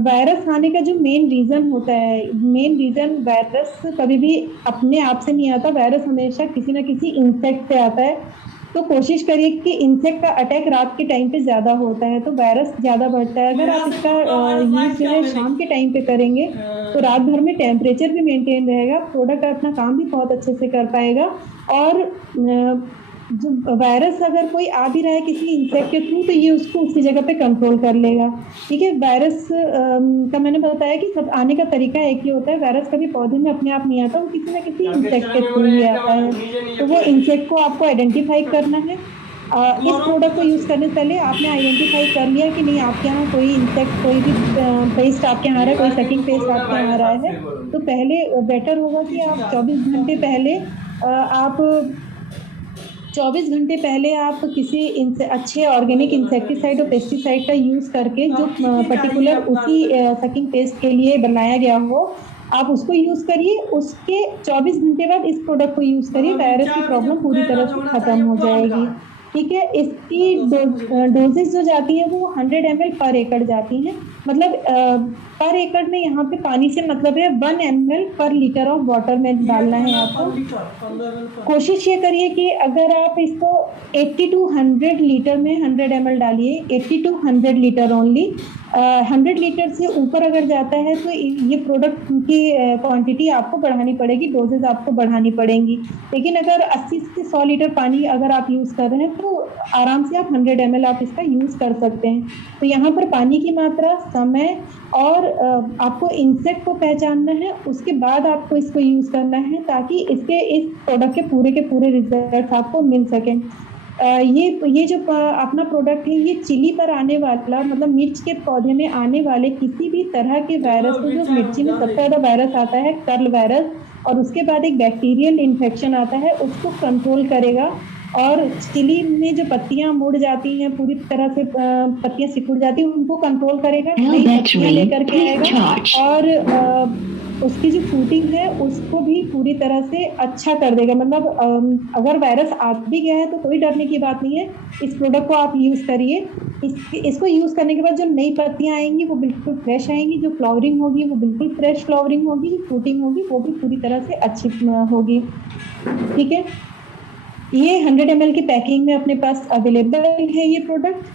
वायरस आने का जो मेन रीज़न होता है, मेन रीज़न वायरस कभी भी अपने आप से नहीं आता, वायरस हमेशा किसी न किसी इंसेक्ट से आता है। तो कोशिश करिए कि इंसेक्ट का अटैक रात के टाइम पे ज़्यादा होता है तो वायरस ज़्यादा बढ़ता है। अगर आप इसका यूज़ जो है शाम के टाइम पे करेंगे तो रात भर में टेम्परेचर भी मेंटेन रहेगा, प्रोडक्ट अपना काम भी बहुत अच्छे से कर पाएगा, और जो वायरस अगर कोई आ भी रहा है किसी इंसेक्ट के थ्रू तो ये उसको उसी जगह पे कंट्रोल कर लेगा। ठीक है, वायरस का मैंने बताया कि सब आने का तरीका एक ही होता है, वायरस कभी पौधे में अपने आप नहीं आता, वो किसी न किसी इंसेक्ट के थ्रू ही आता है। तो वो इंसेक्ट को आपको आइडेंटिफाई करना है। इस प्रोडक्ट को यूज़ करने से पहले आपने आइडेंटिफाई कर लिया कि नहीं आपके यहाँ कोई इंसेक्ट, कोई भी पेस्ट आपके यहाँ आ रहा है, कोई सकिंग पेस्ट आपके यहाँ आ रहा है, तो पहले बेटर होगा कि आप 24 घंटे पहले आप 24 घंटे पहले आप किसी अच्छे ऑर्गेनिक इंसेक्टिसाइड और पेस्टिसाइड का यूज़ करके, जो पर्टिकुलर उसी सकिंग पेस्ट के लिए बनाया गया हो, आप उसको यूज़ करिए। उसके 24 घंटे बाद इस प्रोडक्ट को यूज़ करिए, वायरस की प्रॉब्लम पूरी तरह से ख़त्म हो जाएगी। ठीक है, इसकी डोजेस जो जाती है वो 100 ml पर एकड़ जाती हैं, मतलब पर एकड़ में यहाँ पे पानी से मतलब है 1 ml पर लीटर ऑफ वाटर में डालना है आपको। कोशिश ये करिए कि अगर आप इसको 80 to 100 लीटर में 100 ml डालिए, 80 to 100 लीटर ओनली। 100 लीटर से ऊपर अगर जाता है तो ये प्रोडक्ट की क्वांटिटी आपको बढ़ानी पड़ेगी, डोजेज आपको बढ़ानी पड़ेंगी। लेकिन अगर 80 से 100 लीटर पानी अगर आप यूज़ कर रहे हैं तो आराम से आप 100 ml आप इसका यूज़ कर सकते हैं। तो यहाँ पर पानी की मात्रा, समय और आपको इंसेक्ट को पहचानना है, उसके बाद आपको इसको यूज़ करना है ताकि इस प्रोडक्ट के पूरे रिजल्ट आपको मिल सकें। ये जो अपना प्रोडक्ट है ये चिली पर आने वाला, मतलब मिर्च के पौधे में आने वाले किसी भी तरह के वायरस को, जो मिर्ची में सबसे ज़्यादा वायरस आता है कर्ल वायरस, और उसके बाद एक बैक्टीरियल इन्फेक्शन आता है, उसको कंट्रोल करेगा। और चिली में जो पत्तियां मुड़ जाती हैं, पूरी तरह से पत्तियां सिकुड़ जाती हैं, उनको कंट्रोल करेगा, नई पत्तियां लेकर के आएगा, और उसकी जो फ्रूटिंग है उसको भी पूरी तरह से अच्छा कर देगा। मतलब अगर वायरस आ भी गया है तो कोई डरने की बात नहीं है, इस प्रोडक्ट को आप यूज़ करिए। इसको यूज़ करने के बाद जो नई पत्तियां आएंगी वो बिल्कुल फ्रेश आएंगी, जो फ्लावरिंग होगी वो बिल्कुल फ्रेश फ्लावरिंग होगी, जो फ्रूटिंग होगी वो भी पूरी तरह से अच्छी होगी। ठीक है, ये 100 ml की पैकिंग में अपने पास अवेलेबल है ये प्रोडक्ट।